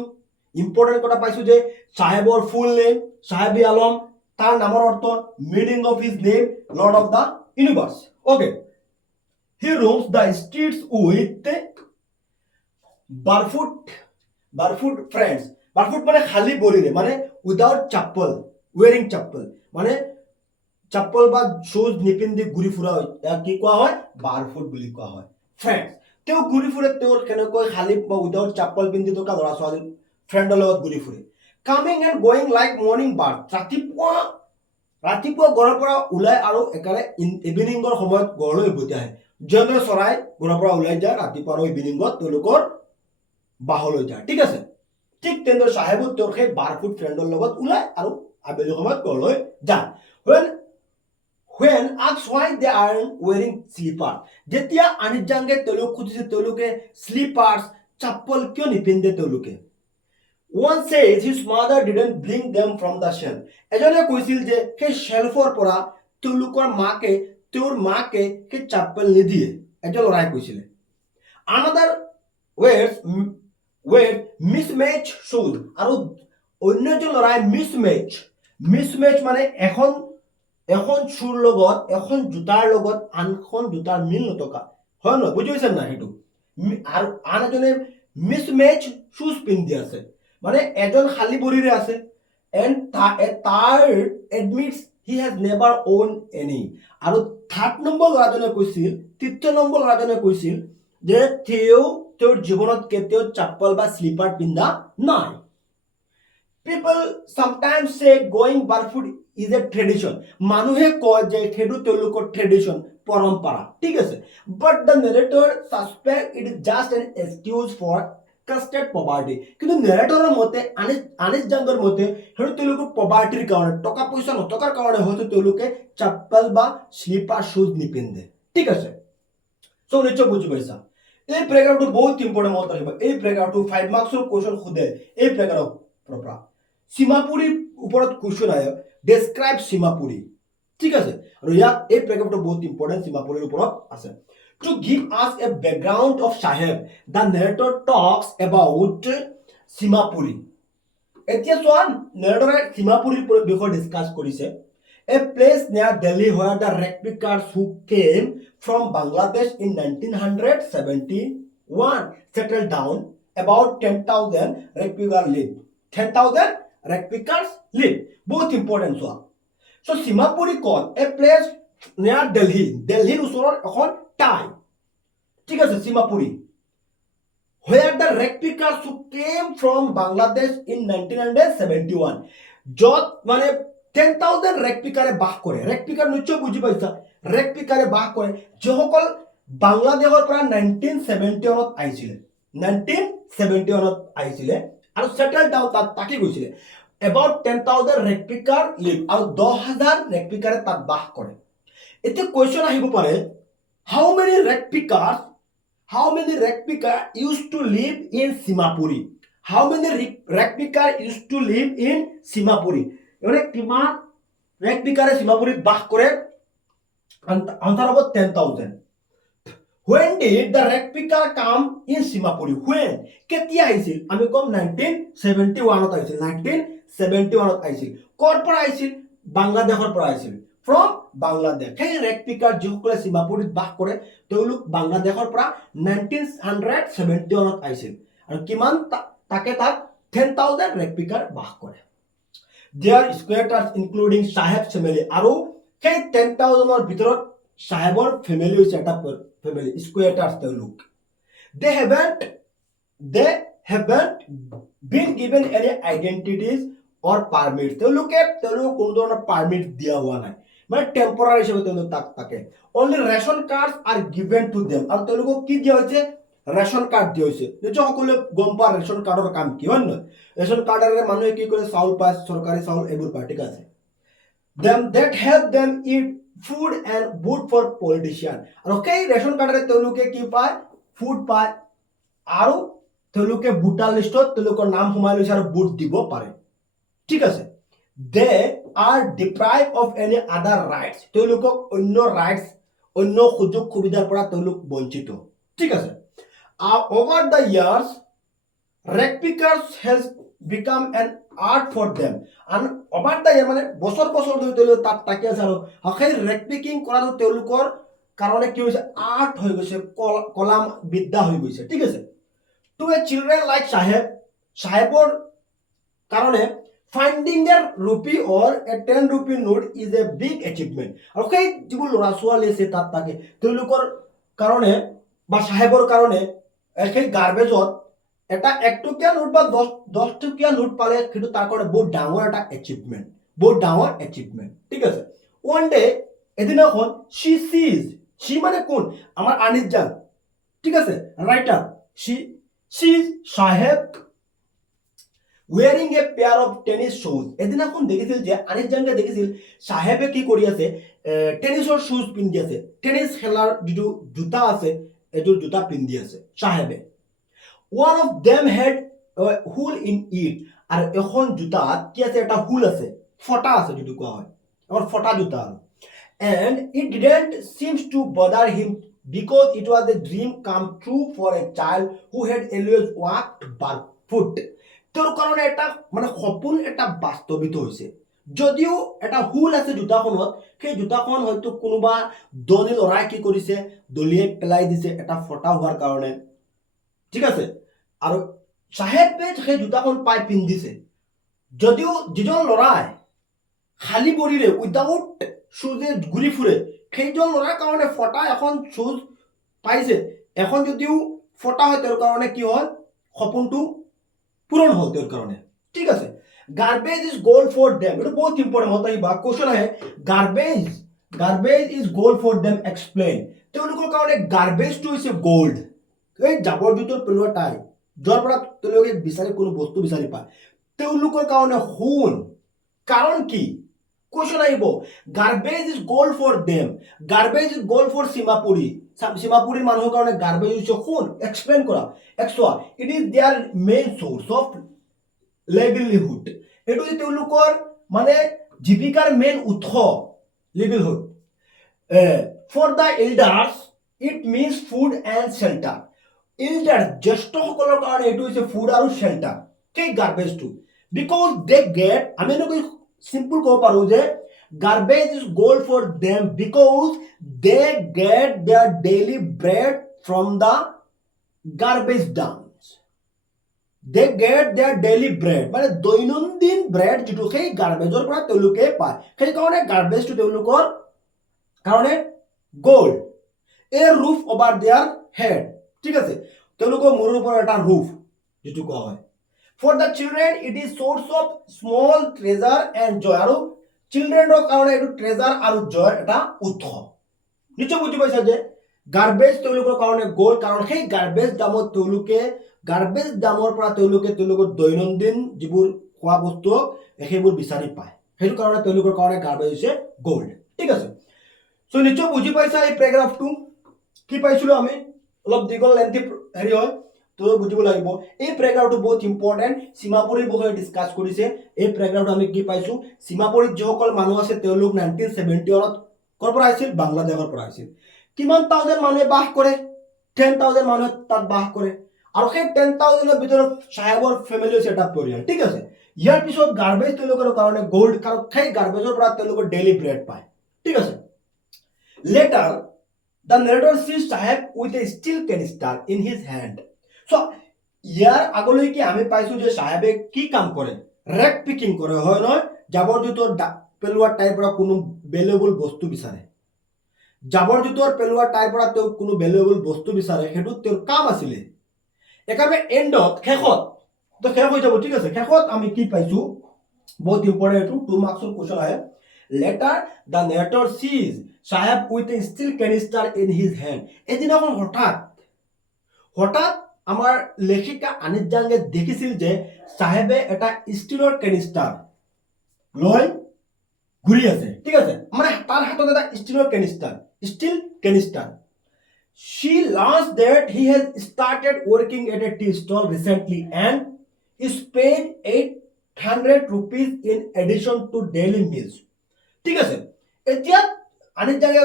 ইম্পৰ্টেণ্ট কথা পাইছো যে সাহেবৰ ফুল নেম সাহেবী আলম, তাৰ নামৰ অৰ্থ meaning of his name lord of the universe. Okay, He roams the streets with barefoot friends. Barefoot মানে খালি ভৰিৰে, মানে উইদাউট চাপ্পল, ওয়েৰিং চাপ্পল, মানে চাপ্পল বা শুজ নিপিন্ধি ঘূৰি ফুৰা হয়, ইয়াক কি কোৱা হয়? বাৰফুট বুলি কোৱা হয়। ফ্ৰেণ্ডছ, তেওঁ ঘূৰি ফুৰে তেওঁৰ কেনেকৈ খালি বা উইদাউট চাপ্পল পিন্ধি থকা ল'ৰা ছোৱালী ফ্ৰেণ্ডৰ লগত ঘূৰি ফুৰে। Coming and going like morning bird, ৰাতিপুৱা ঘৰৰ পৰা ওলাই আৰু একেবাৰে ইভিনিঙৰ সময়ত ঘৰলৈ উভতি আহে। যেনে চৰাই ঘৰৰ পৰা ওলাই যায় ৰাতিপুৱা আৰু ইভিনিঙত তেওঁলোকৰ বাহলৈ যায়, ঠিক আছে। ঠিক তেনেদৰে চাহেবো তেওঁৰ সেই বাৰফুট ফ্ৰেণ্ডৰ লগত ওলাই আৰু আবেলি সময়ত ঘৰলৈ যায়। When asked why they aren't wearing slippers, যেতিয়া আনিত জাংগে তেওঁলোক খুজিছে তেওঁলোকে স্লিপাৰ্ছ চাপ্পল কিয় নিপিন্ধে তেওঁলোকে। One says his mother didn't bring them from the shelf. এজনে কৈছিল যে সেই শেলফৰ পৰা তেওঁলোকৰ তেওঁৰ মাকে সেই চাপ্পল নিদিয়ে, এজন ল'ৰাই কৈছিলে। Another wears mismatched shoes, আৰু অন্য এজন ল'ৰাই mismatch মানে এখন চুৰ লগত এখন জোতাৰ লগত আনখন জোতাৰ মিল নথকা, হয় নহয়? বুজি পাইছে নাই সেইটো? আৰু আন এজনে মিছমেচ শুজ পিন্ধি আছে, মানে এজন খালী ভৰিৰে আছে এণ্ড তাৰ admits he has never worn any. আৰু তৃতীয় নম্বৰ ল'ৰাজনে কৈছিল যে তেওঁৰ জীৱনত কেতিয়াও চাপ্পল বা স্লিপাৰ পিন্ধা নাই। People sometimes say going barefoot is a tradition. মানুহে কয় যে সেইটো তেওঁলোকৰ ট্ৰেডিশন, পৰম্পৰা, ঠিক আছে। But the narrator suspects it is just an excuse for custom poverty. কিন্তু নেৰেটৰৰ মতে, আনিছ জাংগৰ মতে সেইটো তেওঁলোকৰ পভাৰ্টিৰ কাৰণে, টকা পইচা নথকাৰ কাৰণে হয়তো তেওঁলোকে চাপ্পল বা স্লিপাৰ শুজ নিপিন্ধে, ঠিক আছে। সো নিশ্চয় বুজি পাইছা। এই প্ৰেগাৰটো বহুত ইম্পৰ্টেণ্ট মনত ৰাখিবা। এই প্ৰেগাৰটো 5 মাৰ্কছৰ কুৱেশ্যন সোধে এই প্ৰেগাৰৰ পৰা। সীমাপুৰীৰ ওপৰত কুৱেশ্যন আহে, ডেছক্ৰাইব সীমাপুৰী, ঠিক আছে। আৰু ইয়াত এই প্ৰেগাৰটো বহুত ইম্পৰ্টেণ্ট, সীমাপুৰীৰ ওপৰত আছে। To give us a background of Saheb, the narrator talks about Simapuri. এতিয়া চোৱা, নেৰেটৰে সীমাপুৰীৰ বিষয়ে ডিছকাছ কৰিছে। A place near Delhi where the wreck pickers who came from Bangladesh in 1971 settled down. About 10,000 wreck pickers live. 10,000 wreck pickers live. Both important চোৱা। So Simapuri ক'ত? A place near Delhi. দিল্লীৰ ওচৰৰ এখন ঠাই, ঠিক আছে, Simapuri. Where the wreck pickers who came from Bangladesh in 1971, য'ত মানে 10,000 ৰেক পিকাৰে বাস কৰে। ৰেক পিকাৰ নিশ্চয় বুজি পাইছা, ৰেক পিকাৰে বাস কৰে যিসকল বাংলাদেশৰ পৰা 1971 আহিছিলে, 1971 আহিছিলে আৰু সেটেল ডাউন তাত থাকি গৈছিলে। About 10,000 ৰেক পিকাৰ লিভ, আৰু 10,000 ৰেক পিকাৰে তাত বাস কৰে। এতিয়া কুৱেশ্যন আহিব পাৰে, how many rag picker used to live in Simapuri? How many rag picker used to live in Simapuri? মানে কিমান ৰেক পিকাৰে সীমাপুৰীত বাস কৰে? আনসাৰ হ'ব 10,000. When did the wreck picker come in Simapuri? When? কেতিয়া আহিছিল? আমি কম 1971 আহিছিল, 1971 আহিছিল। ক'ৰ পৰা আহিছিল? বাংলাদেশৰ পৰা আহিছিল, ফ্ৰম বাংলাদেশ। সেই ৰেক পিকাৰ যিসকলে সীমাপুৰীত বাস কৰে তেওঁলোক বাংলাদেশৰ পৰা 1971 আহিছিল, আৰু কিমান তাকে তাত 10,000 ৰেক পিকাৰ বাস কৰে। Their squatters including Saheb's family, আৰু সেই 10,000ৰ ভিতৰত সাহেবৰ ফেমিলি হৈছে এটা ফেমিলি, স্কুৱেটাৰ্ছ তেওঁলোক। They haven't been given any identities or permits. তেওঁলোকক কোনো ধৰণৰ পাৰ্মিট দিয়া হোৱা নাই, মানে টেম্পৰাৰী হিচাপে তেওঁলোক তাক থাকে। Only ration cards are given to them, আৰু তেওঁলোকক কি দিয়া হৈছে? ৰেচন কাৰ্ড দিয়া হৈছে। নিশ্চয় সকলোৱে গম পোৱা ৰেচন কাৰ্ডৰ কাম কি, হয় নহয়? ৰেচন কাৰ্ডেৰে মানুহে কি কৰে? চাউল পায়, চৰকাৰী চাউল এইবোৰ পায়, ঠিক আছে। That help them eat food and vote for politician, আৰু সেই ৰেচন কাৰ্ডেৰে তেওঁলোকে কি পায়? ফুড পায়, আৰু তেওঁলোকে ভোটাৰ লিষ্টত তেওঁলোকৰ নাম সোমাই লৈছে আৰু ভোট দিব পাৰে, ঠিক আছে। They are deprived of any other rights, তেওঁলোকক অন্য ৰাইটছ, অন্য সুযোগ সুবিধাৰ পৰা তেওঁলোক বঞ্চিত, ঠিক আছে। Over the years, wreck pickers has become an art for them, and over the year মানে বছৰ বছৰ ধৰি তেওঁলোক তাত থাকি আছে, আৰু সেই ৰেক পিকিং কৰাটো তেওঁলোকৰ কাৰণে কি হৈছে আৰ্ট হৈ গৈছে কলাম বিদ্যা হৈ গৈছে ঠিক আছে টু এ চিলড্ৰেন লাইক সাহেবৰ কাৰণে ফাইণ্ডিং এ ৰূপী অৰ এ 10 ৰূপী note is a big achievement আৰু সেই যিবোৰ ল'ৰা ছোৱালী আছে তাত থাকে তেওঁলোকৰ কাৰণে বা সাহেবৰ কাৰণে সেই গাৰ্বেজত এটা 1 টকীয়া নোট বা 10 টকীয়া নোট পালে কিন্তু তাৰ কাৰণে বহুত ডাঙৰ এটা এচিভমেণ্ট ঠিক আছে ওৱান ডে এদিনাখন সি মানে কোন আমাৰ আনিছ জান ঠিক আছে ৰাইটাৰ সি সাহেব wearing a pair of tennis shoes এদিনাখন দেখিছিল যে আনিছ জানকে দেখিছিল সাহেবে কি কৰি আছে টেনিছৰ শুজ পিন্ধি আছে টেনিছ খেলাৰ যিটো জোতা আছে এযোৰ জোতা পিন্ধি আছে সাহেবে one of them had a hole in it আৰু এখন জোতাত কি আছে এটা হুল আছে ফটা আছে যিটো কোৱা হয় আমাৰ ফটা জোতা and it didn't seems to bother him because it was a dream come true for a child who had always walked barefoot তোৰ কাৰণে এটা মানে সপোন এটা বাস্তৱিত হৈছে যদিও এটা হুল আছে জোতাখনত সেই জোতাখন হয়তো কোনোবা দলি লৰাই কি কৰিছে দলিয়াই পেলাই দিছে এটা ফটা হোৱাৰ কাৰণে ঠিক আছে আৰু সাহেবে সেই জোতাখন পাই পিন্ধিছে যদিও যিজন লৰাই খালি ভৰিৰে উইদাউট শুজে ঘূৰি ফুৰে সেইজন লৰাৰ কাৰণে ফটা এখন শুজ পাইছে এখন যদিও ফটা হয় তেওঁৰ কাৰণে কি হয় সপোনটো পূৰণ হ'ল তেওঁৰ কাৰণে ঠিক আছে garbage is gold for them এটা বহুত ইম্পৰ্টেণ্ট হতা এই বা কোৱেশ্চন আহে garbage is gold for them explain তেওঁলোকৰ কাৰণে গাৰ্বেজটো হৈছে গোল্ড এই জাবৰ জোঁথৰ পেলোৱা টাই যাৰ পৰা তেওঁলোকে বিচাৰি কোনো বস্তু বিচাৰি পায় তেওঁলোকৰ কাৰণে সোণ কাৰণ কি কোৱেশ্চন আহিব garbage is gold for them garbage is gold for সীমাপুৰীৰ মানুহৰ কাৰণে গাৰ্বেজ হৈছে সোণ এক্সপ্লেইন কৰা extra it is their main source of livelihood এইটো যে তেওঁলোকৰ মানে জীৱিকাৰ মেইন উৎস livelihood for the elders it means food and shelter elder জ্যেষ্ঠসকলৰ কাৰণে এইটো হৈছে ফুড আৰু শেল্টাৰ সেই গাৰ্বেজটো বিকজ দে গেট আমি এনেকৈ simple ko paru je garbage is gold for them because they get their daily bread from the garbage dumps they get their daily bread মানে দৈনন্দিন ব্ৰেড যেটো সেই গাৰ্বেজৰ পৰা তেওঁলোকে পায় সেই কাৰণে গাৰ্বেজটো তেওঁলোকৰ কাৰণে gold A roof over their head ঠিক আছে তেওঁলোকৰ মূৰৰ ওপৰত এটা roof যেটো কোৱা হয় For the children, it is source of small treasure and joy. আৰু চিলড্ৰেনৰ কাৰণে এইটো ট্ৰেজাৰ আৰু জয়ৰ এটা উৎস নিশ্চয় বুজি পাইছা যে গাৰ্বেজ তেওঁলোকৰ কাৰণে গোল্ড কাৰণ সেই গাৰ্বেজ দামৰ পৰা তেওঁলোকৰ দৈনন্দিন যিবোৰ খোৱা বস্তু সেইবোৰ বিচাৰি পায় সেইটো কাৰণে তেওঁলোকৰ কাৰণে গাৰ্বেজ হৈছে গোল্ড ঠিক আছে সো নিশ্চয় বুজি পাইছা এই প্যাৰাগ্ৰাফটো কি পাইছিলো আমি অলপ দীঘল লেন্থি হেৰি হয় তো বুজিব লাগিব এই প্যাৰাগ্ৰাফটো বহুত ইম্পৰ্টেন্ট সীমাপুৰীৰ বিষয়ে ডিসকাস কৰিছে এই প্যাৰাগ্ৰাফটো আমি কি পাইছো সীমাপুৰীত যিসকল মানুহ আছে তেওঁলোক 1971 কৰ পৰা আহিছিল বাংলাদেশৰ পৰা আহিছিল কিমান থাউজেণ্ড মানুহে বাস কৰে 10,000 মানুহ তাত বাস কৰে আৰু সেই 10,000 ৰ ভিতৰত সাহেবৰ ফ্যামিলি আছে এটা পৰিয়াল ঠিক আছে ইয়াৰ পিছত গাৰ্বেজ তেওঁলোকৰ কাৰণে গোল্ড কাৰণ সেই গাৰ্বেজৰ পৰা তেওঁলোকৰ ডেইলি ব্ৰেড পায় ঠিক আছে later the narrator sees Saheb with a steel canister in his hand so ইয়াৰ আগলৈকে আমি পাইছো যে সাহেবে কি কাম কৰে ৰেক পিকিং কৰে হয় নহয় জাবৰ জোঁথৰ পেলোৱা টাইৰ পৰা কোনো ভ্যালুয়েবল বস্তু বিচাৰে জাবৰ জোঁথৰ পেলোৱা টাইৰ পৰা তেওঁ কোনো ভ্যালুয়েবল বস্তু বিচাৰে হেতু তেওঁৰ কাম আছিল একেবাৰে এন্ডত শেষত তো শেষ হৈ যাব ঠিক আছে শেষত আমি কি পাইছো বহুত ইম্পৰ্টেন্ট এটো 2 মাৰ্কছৰ কোৱেশ্চন আহে later the narrator sees Saheb with a steel canister in his hand এদিনাখন হঠাৎ আমাৰ লেখিকা আনিছ জাঙ্গে দেখিছিল যে সাহেবে এটা ষ্টিলৰ কেনিষ্টাৰ লৈ ঘুৰি আছে ঠিক আছে মানে তাৰ হাতত এটা steel canister she learns that he has started working at a tea stall recently and is paid 800 rupees in addition to daily meals ঠিক আছে এতিয়া আনিছ জাঙ্গে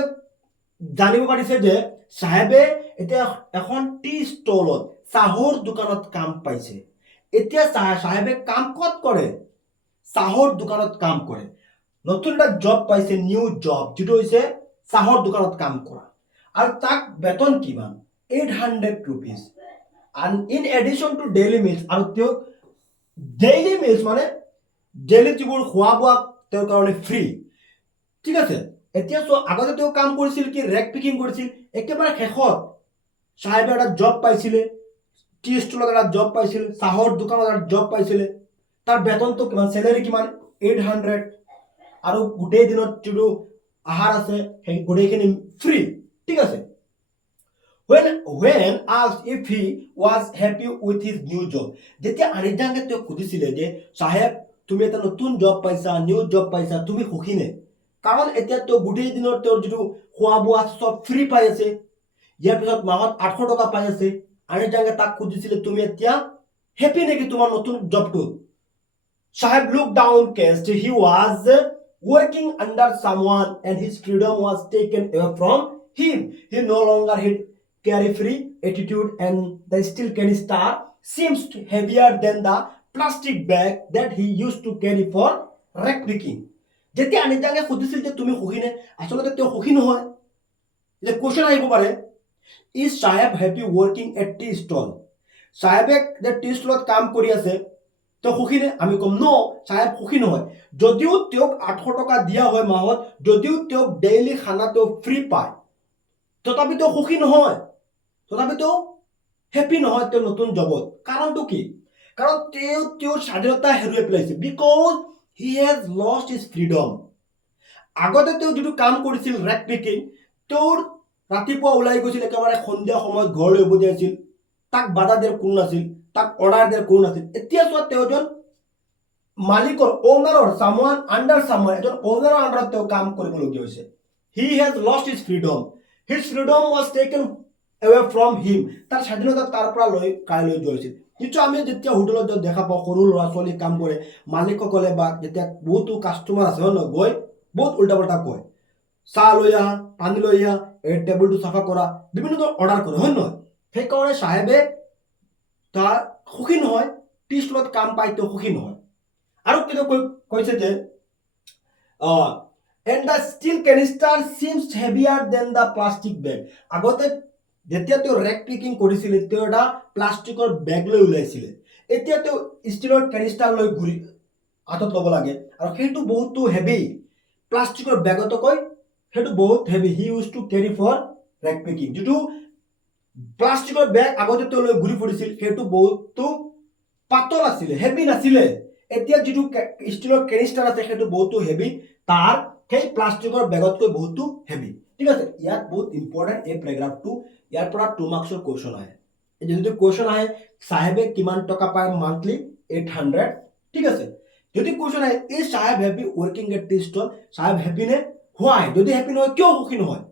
জানিব পাৰিছে যে সাহেবে এতিয়া এখন টি ষ্টলত চাহৰ দোকানত কাম পাইছে এতিয়া সাহেবে কাম কত কৰে চাহৰ দোকানত কাম কৰে নতুন এটা জব পাইছে নিউ জব যেটো হৈছে চাহৰ দোকানত কাম কৰা আৰু তাক বেতন কিমান 800 rupees and in addition to daily meals আৰু তেওঁক daily meals মানে ডেইলি যিবোৰ খোৱা বোৱা তেওঁৰ কাৰণে ফ্ৰী ঠিক আছে এতিয়া চোৱা আগতে তেওঁ কাম কৰিছিল কি ৰেক পিকিং কৰিছিল একেবাৰে শেষত সাহেবে এটা জব পাইছিলে টি ষ্টলত এটা জব পাইছিল চাহৰ দোকানত এটা জব পাইছিলে তাৰ বেতনটো কিমান চেলাৰী কিমান 800 আৰু গোটেই দিনত যিটো আহাৰ আছে সেই গোটেইখিনি ফ্ৰী ঠিক আছে when asked if he was happy with his new job যেতিয়া আনিজাঙ্গে তেওঁ সুধিছিলে যে সাহেব তুমি এটা নতুন জব পাইছা নিউ জব পাইছা তুমি সুখী নে কাৰণ এতিয়া তেওঁ গোটেই দিনৰ তেওঁৰ যিটো খোৱা বোৱা সব ফ্ৰী পাই আছে ইয়াৰ পিছত মাহত 800 টকা পাই আছে আনিজাঙ্গে তাক সুধিছিলে তুমি এতিয়া হ্যাপি নেকি তোমাৰ নতুন জবটো Sahib looked downcast. He was working under someone and his freedom was taken away from him. He no longer had carefree attitude and the steel canister seems heavier than the plastic bag that he used to carry for rack picking. যেতিয়া আনিজাঙ্গে সুধিছিল যে তুমি সুখী নে আসলে তেওঁ সুখী নহয় যে কোশ্চেন আহিব পাৰে is Saheb happy working at tea stall সাহেবে যে টি স্টলত কাম কৰি আছে তেওঁ সুখী নে আমি কম ন সাহেব সুখী নহয় যদিও তেওঁক 800 টকা দিয়া হয় মাহত যদিও তেওঁক ডেইলি খানা তেওঁ ফ্ৰী পায় তথাপি তেওঁ সুখী নহয় তথাপি তেওঁ হ্যাপি নহয় তেওঁ নতুন জবত কাৰণটো কি কাৰণ তেওঁ তেওঁৰ স্বাধীনতা হেৰুৱাই পেলাইছে because he has lost his freedom আগতে তেওঁ যিটো কাম কৰিছিল ৰেক পিকিং তেওঁৰ ৰাতিপুৱা ওলাই গৈছিল একেবাৰে সন্ধিয়া সময়ত ঘৰলৈ উভতি আহিছিল তাক বাধা দিয়াৰ কোনো নাছিল তাক অৰ্ডাৰ দিয়াৰ কোনো নাছিল এতিয়া চোৱা তেওঁ এজন মালিকৰ ওনাৰৰ সামওয়ান আন্ডাৰ সামওয়ান এজন ওনাৰৰ আন্ডাৰত তেওঁ কাম কৰিবলগীয়া হৈছে he has lost his freedom was taken away from him তাৰ স্বাধীনতা তাৰ পৰা লৈ কাইলৈ যোৱা হৈছিল নিশ্চয় আমি যেতিয়া হোটেলত দেখা পাওঁ সৰু ল'ৰা ছোৱালী কাম কৰে মালিকসকলে বা যেতিয়া বহুতো কাষ্টমাৰ আছে হয় নহয় গৈ বহুত উল্টা পাল্টা কয় চাহ লৈ আহা পানী লৈ আহা এই টেবুলটো চাফা কৰা বিভিন্ন ধৰণৰ অৰ্ডাৰ কৰে হয় নহয় সেইকাৰণে সাহেবে তাৰ সুখী নহয় টি স্টলত কাম পাই তেওঁ সুখী নহয় আৰু কেতিয়া কৈছে যে and the steel canister seems heavier than the plastic bag আগতে যেতিয়া তেওঁ ৰেক পিকিং কৰিছিল তেওঁ এটা প্লাষ্টিকৰ বেগ লৈ ওলাইছিলে এতিয়া তেওঁ ষ্টিলৰ কেনিষ্টাৰ লৈ ঘূৰি হাতত ল'ব লাগে আৰু সেইটো বহুতো হেভি প্লাষ্টিকৰ বেগতকৈ সেইটো বহুত heavy he use to carry for rag picking যিটো প্লাষ্টিকৰ বেগ আগতে তেওঁ লৈ ঘূৰি ফুৰিছিল সেইটো বহুতো পাতল আছিলে হেভি নাছিলে এতিয়া যিটো ষ্টিলৰ কেনিষ্টাৰ আছে সেইটো বহুতো হেভি তাৰ সেই প্লাষ্টিকৰ বেগতকৈ বহুতো হেভি ঠিক আছে ইয়াত বহুত ইম্পৰ্টেণ্ট এই প্যাৰাগ্ৰাফটো ইয়াৰ পৰা 2 মাৰ্কছৰ কোৱেশ্চন আহে যদি কোৱেশ্চন আহে সাহেবে কিমান টকা পায় মান্থলি 800 ঠিক আছে যদি কোৱেশ্চন আহে is Saheb happy working at tea stall Saheb happy নে হোৱাই যদি হ্যাপি নহয় কিয় সুখী নহয়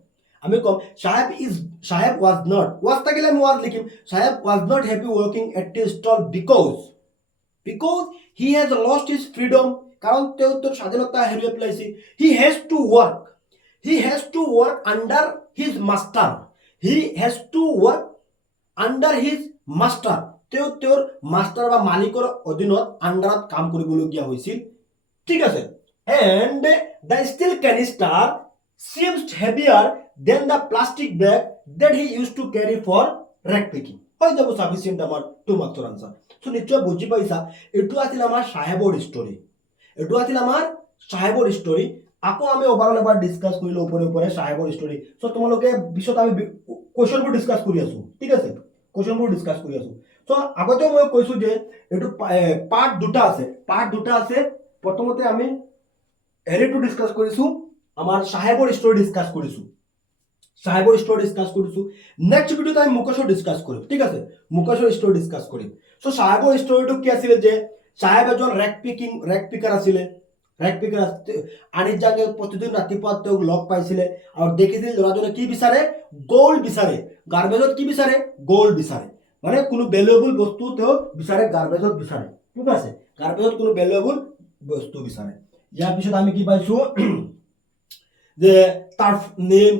আমি কম সাহেব ওয়াজ নট ওয়াজ থাকিলে আমি ওয়াজ লিখিম Saheb was not happy working at tea stall because he has lost his freedom কাৰণ তেওঁ তোৰ স্বাধীনতা হেৰুৱাই পেলাইছে he has to work under his master তেওঁ তেওঁৰ মাষ্টাৰ বা মালিকৰ অধীনত আন্ডাৰত কাম কৰিবলগীয়া হৈছিল ঠিক আছে and the steel canister seems heavier than the plastic bag that he used to carry for rack picking হৈ যাব সাফিসিয়েন্ট আমাৰ 2 মাৰ্কছৰ আনসাৰ সো নিশ্চয় বুজি পাইছা এটো আছিল আমাৰ সাহেবৰ ষ্টৰী আকৌ আমি ওভাৰঅল এবাৰ ডিসকাস কৰিলো ওপৰে সাহেবৰ ষ্টৰী সো তোমালোকে পিছত আমি কোৱেশ্চনবোৰ ডিসকাস কৰি আছো ঠিক আছে সো আগতে মই কৈছো যে এটো পাৰ্ট দুটা আছে প্ৰথমতে আমি হেৰিটো ডিসকাস কৰিছো আমাৰ সাহেবৰ ষ্টৰী ডিসকাস কৰিছো নেক্সট ভিডিওত আমি মুকেশৰ ডিসকাস কৰিম ঠিক আছে মুকেশৰ ষ্টৰী ডিসকাস কৰিম সো সাহেবৰ ষ্টৰীটো কি আছিল যে সাহেব এজন ৰেক পিকাৰ আছিলে আনিজাঙ্গে প্ৰতিদিন ৰাতিপুৱা তেওঁক লগ পাইছিলে আৰু দেখিছিল ল'ৰাজনে কি বিচাৰে গোল্ড বিচাৰে গাৰ্বেজত কি বিচাৰে গোল্ড বিচাৰে মানে কোনো ভ্যালুয়েবল বস্তু তেওঁ বিচাৰে গাৰ্বেজত বিচাৰে ঠিক আছে গাৰ্বেজত কোনো ভ্যালুয়েবল বস্তু বিচাৰে ইয়াৰ পিছত আমি কি পাইছো যে তাৰ নেম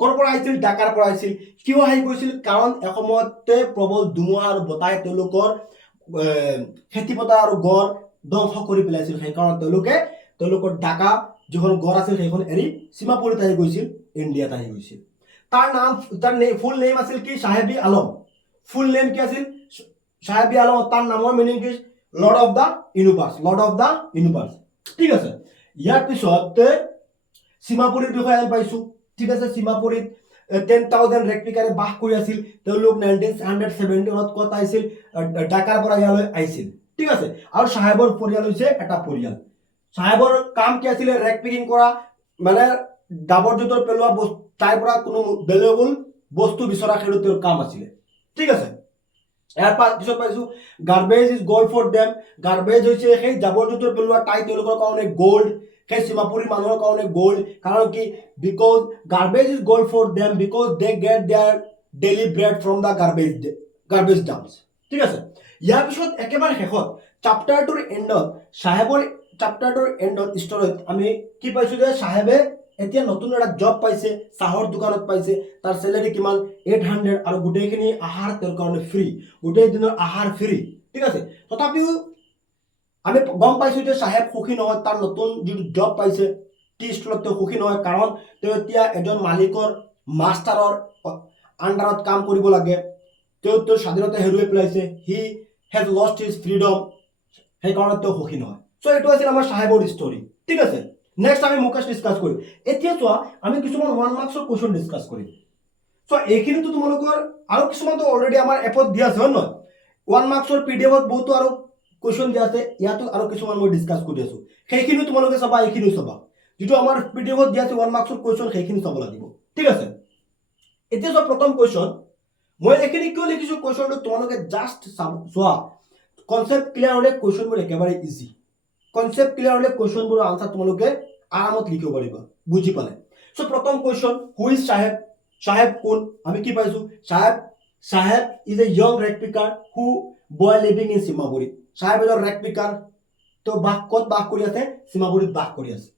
কৰ পৰা আহিছিল ঢাকাৰ পৰা আহিছিল কিয় আহি গৈছিল কাৰণ এসময়তে প্ৰবল ধুমুহা আৰু বতাহে তেওঁলোকৰ খেতিপথাৰ আৰু গড় ধ্বংস কৰি পেলাইছিল সেইকাৰণে তেওঁলোকৰ ঢাকা যিখন গড় আছিল সেইখন এৰি সীমাপুৰীত আহি গৈছিল ইণ্ডিয়াত আহি গৈছিল তাৰ নাম ফুল নেম আছিল কি সাহেবী আলম ফুল নেম কি আছিল সাহেবী আলম তাৰ নামৰ মিনিং কি লৰ্ড অফ দা ইউনিভাৰ্স ঠিক আছে ইয়াৰ পিছত সীমাপুৰীৰ বিষয়ে আমি পাইছো ঠিক আছে সীমাপুৰীত 10,000 ৰেক্টিকাৰে বাস কৰি আছিল তেওঁলোক 1971 ক'ত আহিছিল ঢাকাৰ পৰা ইয়ালৈ আহিছিল ঠিক আছে আৰু সাহেবৰ পৰিয়াল হৈছে এটা পৰিয়াল সাহেবৰ কাম কি আছিল ৰেক পিকিং কৰা মানে ডাবৰ জোঁথৰ পেলোৱা বস্তু তাৰ পৰা কোনো ভেলুৱেবল বস্তু বিচৰা সেইটো তেওঁৰ কাম আছিল ঠিক আছে ইয়াৰ পিছত পাইছো garbage is gold for them garbage হৈছে সেই জাবৰ জোঁথৰ পেলোৱা তাই তেওঁলোকৰ কাৰণে গ'ল্ড সেই সীমাপুৰী মানুহৰ কাৰণে গ'ল্ড কাৰণ কি because garbage is gold for them because they get their daily bread from the garbage dumps ঠিক আছে ইয়াৰ পিছত একেবাৰে শেষত চাপ্টাৰটোৰ এণ্ডত সাহেবৰ চাপ্টাৰটোৰ এণ্ডত ষ্টৰীত আমি কি পাইছো যে সাহেবে এতিয়া নতুন এটা জব পাইছে চাহৰ দোকানত পাইছে তাৰ চেলাৰী কিমান 800 আৰু গোটেইখিনি আহাৰ তেওঁৰ কাৰণে ফ্ৰী গোটেই দিনৰ আহাৰ ফ্ৰী ঠিক আছে তথাপিও আমি গম পাইছো যে সাহেব সুখী নহয় তাৰ নতুন যিটো জব পাইছে টি ষ্টলত তেওঁ সুখী নহয় কাৰণ তেওঁ এতিয়া এজন মালিকৰ মাষ্টাৰৰ আণ্ডাৰত কাম কৰিব লাগে তেওঁৰ স্বাধীনতা হেৰুৱাই পেলাইছে হি হেজ লষ্ট হিজ ফ্ৰীডম সেইকাৰণে তেওঁ সুখী নহয় চ' এইটো আছিল আমাৰ সাহেবৰ ষ্টৰী ঠিক আছে নেক্সট আমি মুকেশ ডিছকাছ কৰিম এতিয়া চোৱা আমি কিছুমান 1 মাৰ্কছৰ কুৱেশ্যন ডিছকাছ কৰিম চ' এইখিনিতো তোমালোকৰ আৰু কিছুমানতো অলৰেডি আমাৰ এপত দিয়া আছে হয় নহয় 1 মাৰ্কছৰ পিডিএফত বহুতো আৰু কুৱেশ্যন দিয়া আছে ইয়াতো আৰু কিছুমান মই ডিছকাছ কৰি আছো সেইখিনিও তোমালোকে চাবা এইখিনিও চাবা যিটো আমাৰ পিডিএফত দিয়া আছে 1 মাৰ্কছৰ কুৱেশ্যন সেইখিনি চাব লাগিব ঠিক আছে এতিয়া চোৱা প্ৰথম কুৱেশ্যন মই এইখিনি কিয় লিখিছো কুৱেশ্যনটো তোমালোকে জাষ্ট চোৱা কনচেপ্ট ক্লিয়াৰ হ'লে কুৱেশ্যনবোৰ একেবাৰে ইজি কনসেপ্ট ক্লিয়াৰ হ'লে কুৱেশ্যনবোৰৰ আনসাৰ তোমালোকে আৰামত লিখিব পাৰিবা বুজি পালে সো প্ৰথম কুৱেশ্যন হু ইজ সাহেব সাহেব কোন আমি কি পাইছো Saheb is a young rag picker who boy living in Seemapuri Saheb এজন ৰেক পিকাৰ তো ক'ত বাস কৰি আছে সীমাপুৰীত বাস কৰি আছে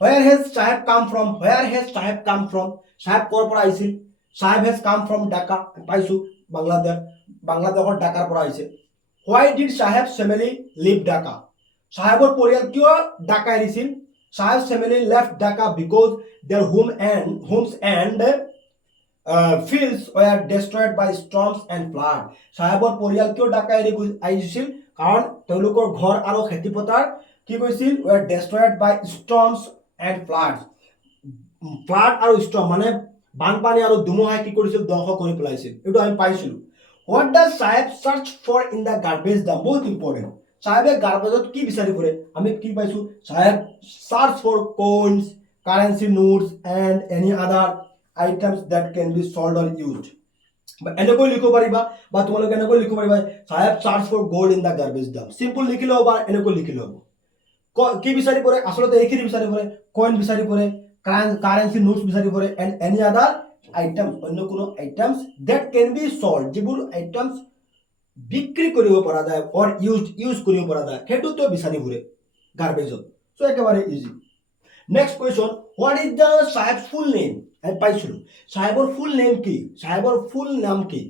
where has সাহেব কাম ফ্ৰম সাহেব ক'ৰ পৰা আহিছিল সাহেব has come from ঢাকা পাইছো বাংলাদেশৰ ঢাকাৰ পৰা আহিছে why did সাহেব family leave ঢাকা সাহেবৰ পৰিয়াল কিয় Dhaka এৰিছিল সাহেব's family left Dhaka because their homes and fields were destroyed by storms and flood সাহেবৰ পৰিয়াল কিয় ঢাকা এৰি আহিছিল কাৰণ তেওঁলোকৰ ঘৰ আৰু খেতিপথাৰ কি কৈছিল were destroyed by storms and floods flood আৰু storm মানে বানপানী আৰু ধুমুহাই কি কৰিছিল ধ্বংস কৰি পেলাইছিল এটো আমি পাইছিলো what does সাহেব search for in the garbage dump বহুত ইম্পৰ্টেন্ট সাহেবে গাৰ্বেজত কি বিচাৰি ফুৰে আমি কি পাইছো সাহেব search for coins currency notes and any other items that can be sold or used এনেকৈ লিখিব পাৰিবা বা তোমালোকে এনেকৈ লিখিব পাৰিবা সাহেব search for gold in the garbage dump simple লিখিলেও বা এনেকৈ লিখিলেও কি বিচাৰি ফুৰে আসলতে এইখিনি বিচাৰি ফুৰে কইন বিচাৰি ফুৰে কাৰেন্সি নোটস বিচাৰি ফুৰে and any other items অন্য কোনো items that can be sold যিবোৰ items বিক্ৰী কৰিব পৰা যায় or ইউজ কৰিব পৰা যায় হেতুটো বিচাৰি ফুৰে গাৰ্বেজত সো একেবাৰে easy next question what is the Saheb's full name আমি পাইছিলো সাহেবৰ ফুল নেম কি সাহেবৰ ফুল নাম কি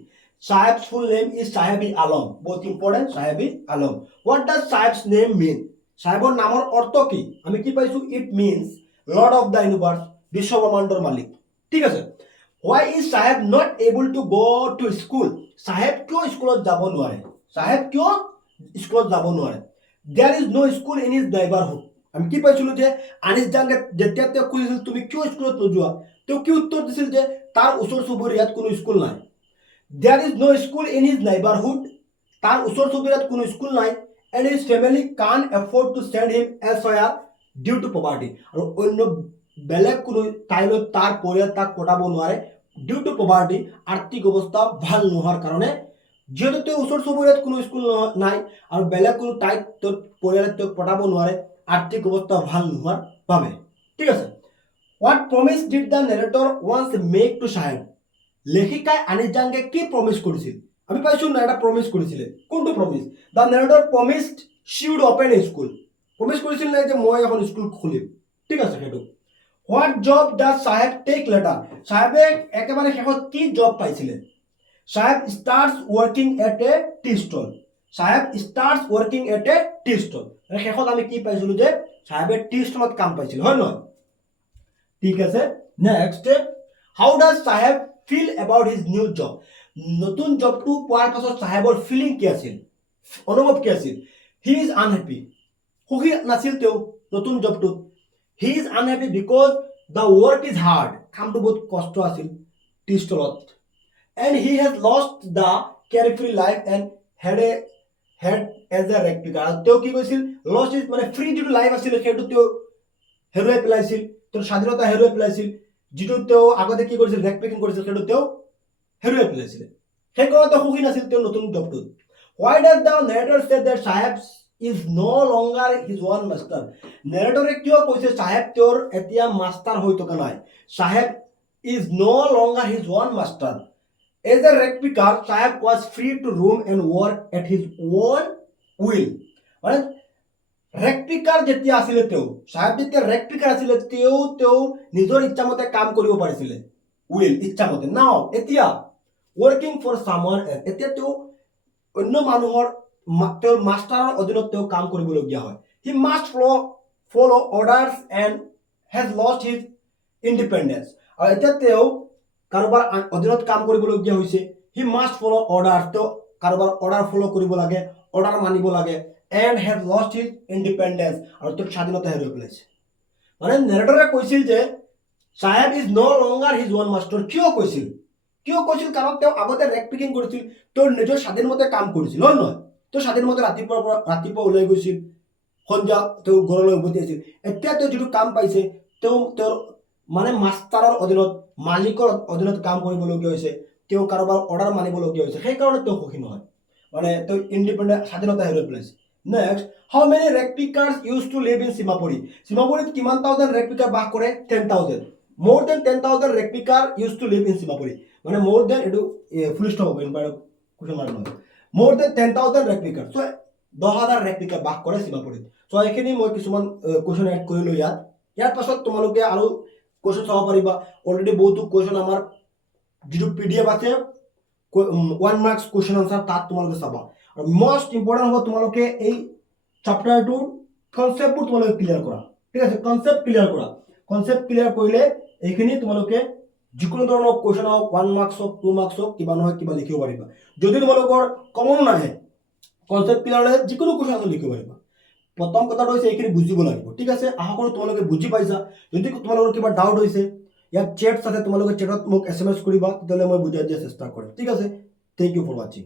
Saheb's full name is Saheb-e-Alam বহুত important Saheb-e-Alam what does Saheb's name mean সাহেবৰ নামৰ অৰ্থ কি আমি কি পাইছো it means lord of the universe বিশ্বব্ৰহ্মাণ্ডৰ মালিক ঠিক আছে why is সাহেব not able to go to school সাহেব কিয় স্কুলত যাব নোৱাৰে সাহেব কিয় স্কুলত যাব নোৱাৰে there is no school in his neighborhood আমি কি পাইছিলো যে আনিস জাঙ্গে যেতিয়া তেওঁ কৈছিল তুমি কিয় স্কুলত নোযোৱা তেওঁ কি উত্তৰ দিছিল যে তাৰ ওচৰ চুবুৰীয়াত কোনো স্কুল নাই there is no school in his neighborhood তাৰ ওচৰ চুবুৰীয়াত কোনো স্কুল নাই and his family can't afford to send him elsewhere due to poverty আৰু অন্য বেলেগ কোনো ঠাইলৈ তাৰ পৰিয়াল তাক পঠাব নোৱাৰে ডিউ টু পভাৰ্টি আৰ্থিক অৱস্থা ভাল নোহোৱাৰ কাৰণে যেহেতু তেওঁ ওচৰ চুবুৰীয়াত কোনো স্কুল নাই আৰু বেলেগ কোনো ঠাইত তেওঁৰ পৰিয়ালে তেওঁক পঠাব নোৱাৰে আৰ্থিক অৱস্থা ভাল নোহোৱাৰ বাবে ঠিক আছে what promise did the narrator once make to Saheb লেখিকাই আনিস জাঙ্গে কি প্ৰমিছ কৰিছিল আমি পাইছো না এটা প্ৰমিছ কৰিছিল কোনটো promise the narrator promised she would open a school promise কৰিছিল না যে মই এখন স্কুল খুলিম ঠিক আছে হেতু What job does Saheb take later? Saheb একেবারে শেষত কি জব পাইছিলে Saheb starts working at a tea stall. Saheb starts working at a tea stall. শেষত আমি কি পাইছিলো যে Saheb টি স্টলত কাম পাইছিল হয় নহয় ঠিক আছে next how does Saheb feel about his new job, নতুন জবটো পোৱাৰ পাছত চাহেবৰ ফিলিং কি আছিল, অনুভৱ কি আছিল। হি ইজ আনহেপি, সুখী নাছিল তেওঁ নতুন জবটোত। He is unhappy because the work is hard, কামটো বহুত কষ্ট আছিল টি ষ্টলত। And he has lost the carefree life and had as a rag picker. তেওঁ কি কৈছিল, লষ্ট ইজ মানে ফ্ৰী যিটো লাইফ আছিল সেইটো তেওঁ হেৰুৱাই পেলাইছিল, তেওঁৰ স্বাধীনতা হেৰুৱাই পেলাইছিল। যিটো তেওঁ আগতে কি কৰিছিল, ৰেক পিকিং কৰিছিল, সেইটো তেওঁ হেৰুৱাই পেলাইছিলে। সেইকাৰণে তেওঁ সুখী নাছিল তেওঁৰ নতুন জবটোত। Why does the narrator say that Saheb is no longer his one master? নেৰেটৰে কিয় কৈছে চাহেব তেওঁৰ এতিয়া মাষ্টাৰ হৈ থকা নাই। চাহেব is no longer his one master. As a rec picker, Saheb was free to roam and work at his own will. মানে rack picker যেতিয়া আছিলে তেওঁ, চাহেব যেতিয়া ৰেক পিকাৰ আছিলে তেওঁ নিজৰ ইচ্ছামতে কাম কৰিব পাৰিছিলে, উইল ইচ্ছামতে। নাও এতিয়া ৱৰ্কিং ফৰ সামৱান এল্স, এতিয়া তেওঁ অন্য মানুহৰ তেওঁৰ মাষ্টাৰৰ অধীনত তেওঁ কাম কৰিবলগীয়া হয়। He must follow orders and has lost his independence. আৰু এতিয়া তেওঁ কাৰোবাৰ অধীনত কাম কৰিবলগীয়া হৈছে। হি মাষ্ট ফলো অৰ্ডাৰ্ছ, তেওঁ কাৰোবাৰ অৰ্ডাৰ ফলো কৰিব লাগে, অৰ্ডাৰ মানিব লাগে। And has lost his independence, আৰু তেওঁৰ স্বাধীনতা হেৰুৱাই পেলাইছে। মানে নেৰেটৰে কৈছিল যে Saheb is no longer his own master. কিয় কৈছিল কাৰণ তেওঁ আগতে ৰেক পিকিং কৰিছিল, তেওঁৰ নিজৰ স্বাধীন মতে কাম কৰিছিল, হয় নহয়? তেওঁ স্বাধীন মতে ৰাতিপুৱা ওলাই গৈছিল, সন্ধিয়া তেওঁ ঘৰলৈ উভতি আহিছিল। এতিয়া তেওঁ যিটো কাম পাইছে তেওঁৰ মানে মাষ্টাৰৰ অধীনত, মালিকৰ অধীনত কাম কৰিবলগীয়া হৈছে, তেওঁ কাৰোবাৰ অৰ্ডাৰ মানিবলগীয়া হৈছে। সেইকাৰণে তেওঁ সুখী নহয়, মানে তেওঁ ইণ্ডিপেণ্ডেণ্ট স্বাধীনতা হেৰুৱাই পেলাইছে। Next, how many rag pickers use to live in Seemapuri? সীমাপুৰীত কিমান থাউজেণ্ড ৰেক পিকাৰ বাস কৰে? 10,000। more than 10,000 rag picker used to live in Seemapuri. মানে more than এইটো ফুল ষ্টপ হ'ব, কুৱেশ্যন মাৰ্ক নহয়। more than 10,000 rag picker, so' 10,000 rag picker বাস কৰে সীমাপুৰীত। চ' এইখিনি মই কিছুমান কুৱেশ্যন এড কৰিলোঁ ইয়াৰ পাছত তোমালোকে আৰু কুৱেশ্যন চাব পাৰিবা। অলৰেডি বহুতো কুৱেশ্যন আমাৰ যিটো PDF আছে 1 মাৰ্কছ কুৱেশ্যন আনচাৰ, তাত তোমালোকে চাবা। আৰু মষ্ট ইম্পৰ্টেণ্ট হ'ব তোমালোকে এই চেপ্টাৰটোৰ কনচেপ্টবোৰ তোমালোকে ক্লিয়াৰ কৰা, ঠিক আছে? কনচেপ্ট ক্লিয়াৰ কৰিলে এইখিনি তোমালোকে যিকোনো ধৰণৰ কুৱেশ্যন হওক, 1 মাৰ্কছ হওক, 2 মাৰ্কছ হওক, কিবা নহয় কিবা লিখিব পাৰিবা। যদি তোমালোকৰ কমন নাহে, কনচেপ্ট ক্লিয়াৰ হ'লে যিকোনো কুৱেশ্যন লিখিব পাৰিবা। প্ৰথম কথাটো হৈছে এইখিনি বুজিব লাগিব, ঠিক আছে? আশা কৰোঁ তোমালোকে বুজি পাইছা। যদি তোমালোকৰ কিবা ডাউট হৈছে, ইয়াত চেটছ আছে, তোমালোকে চেটত মোক SMS কৰিবা, তেতিয়াহ'লে মই বুজাই দিয়াৰ চেষ্টা কৰিম, ঠিক আছে? থেংক ইউ ফৰ ৱাচিং।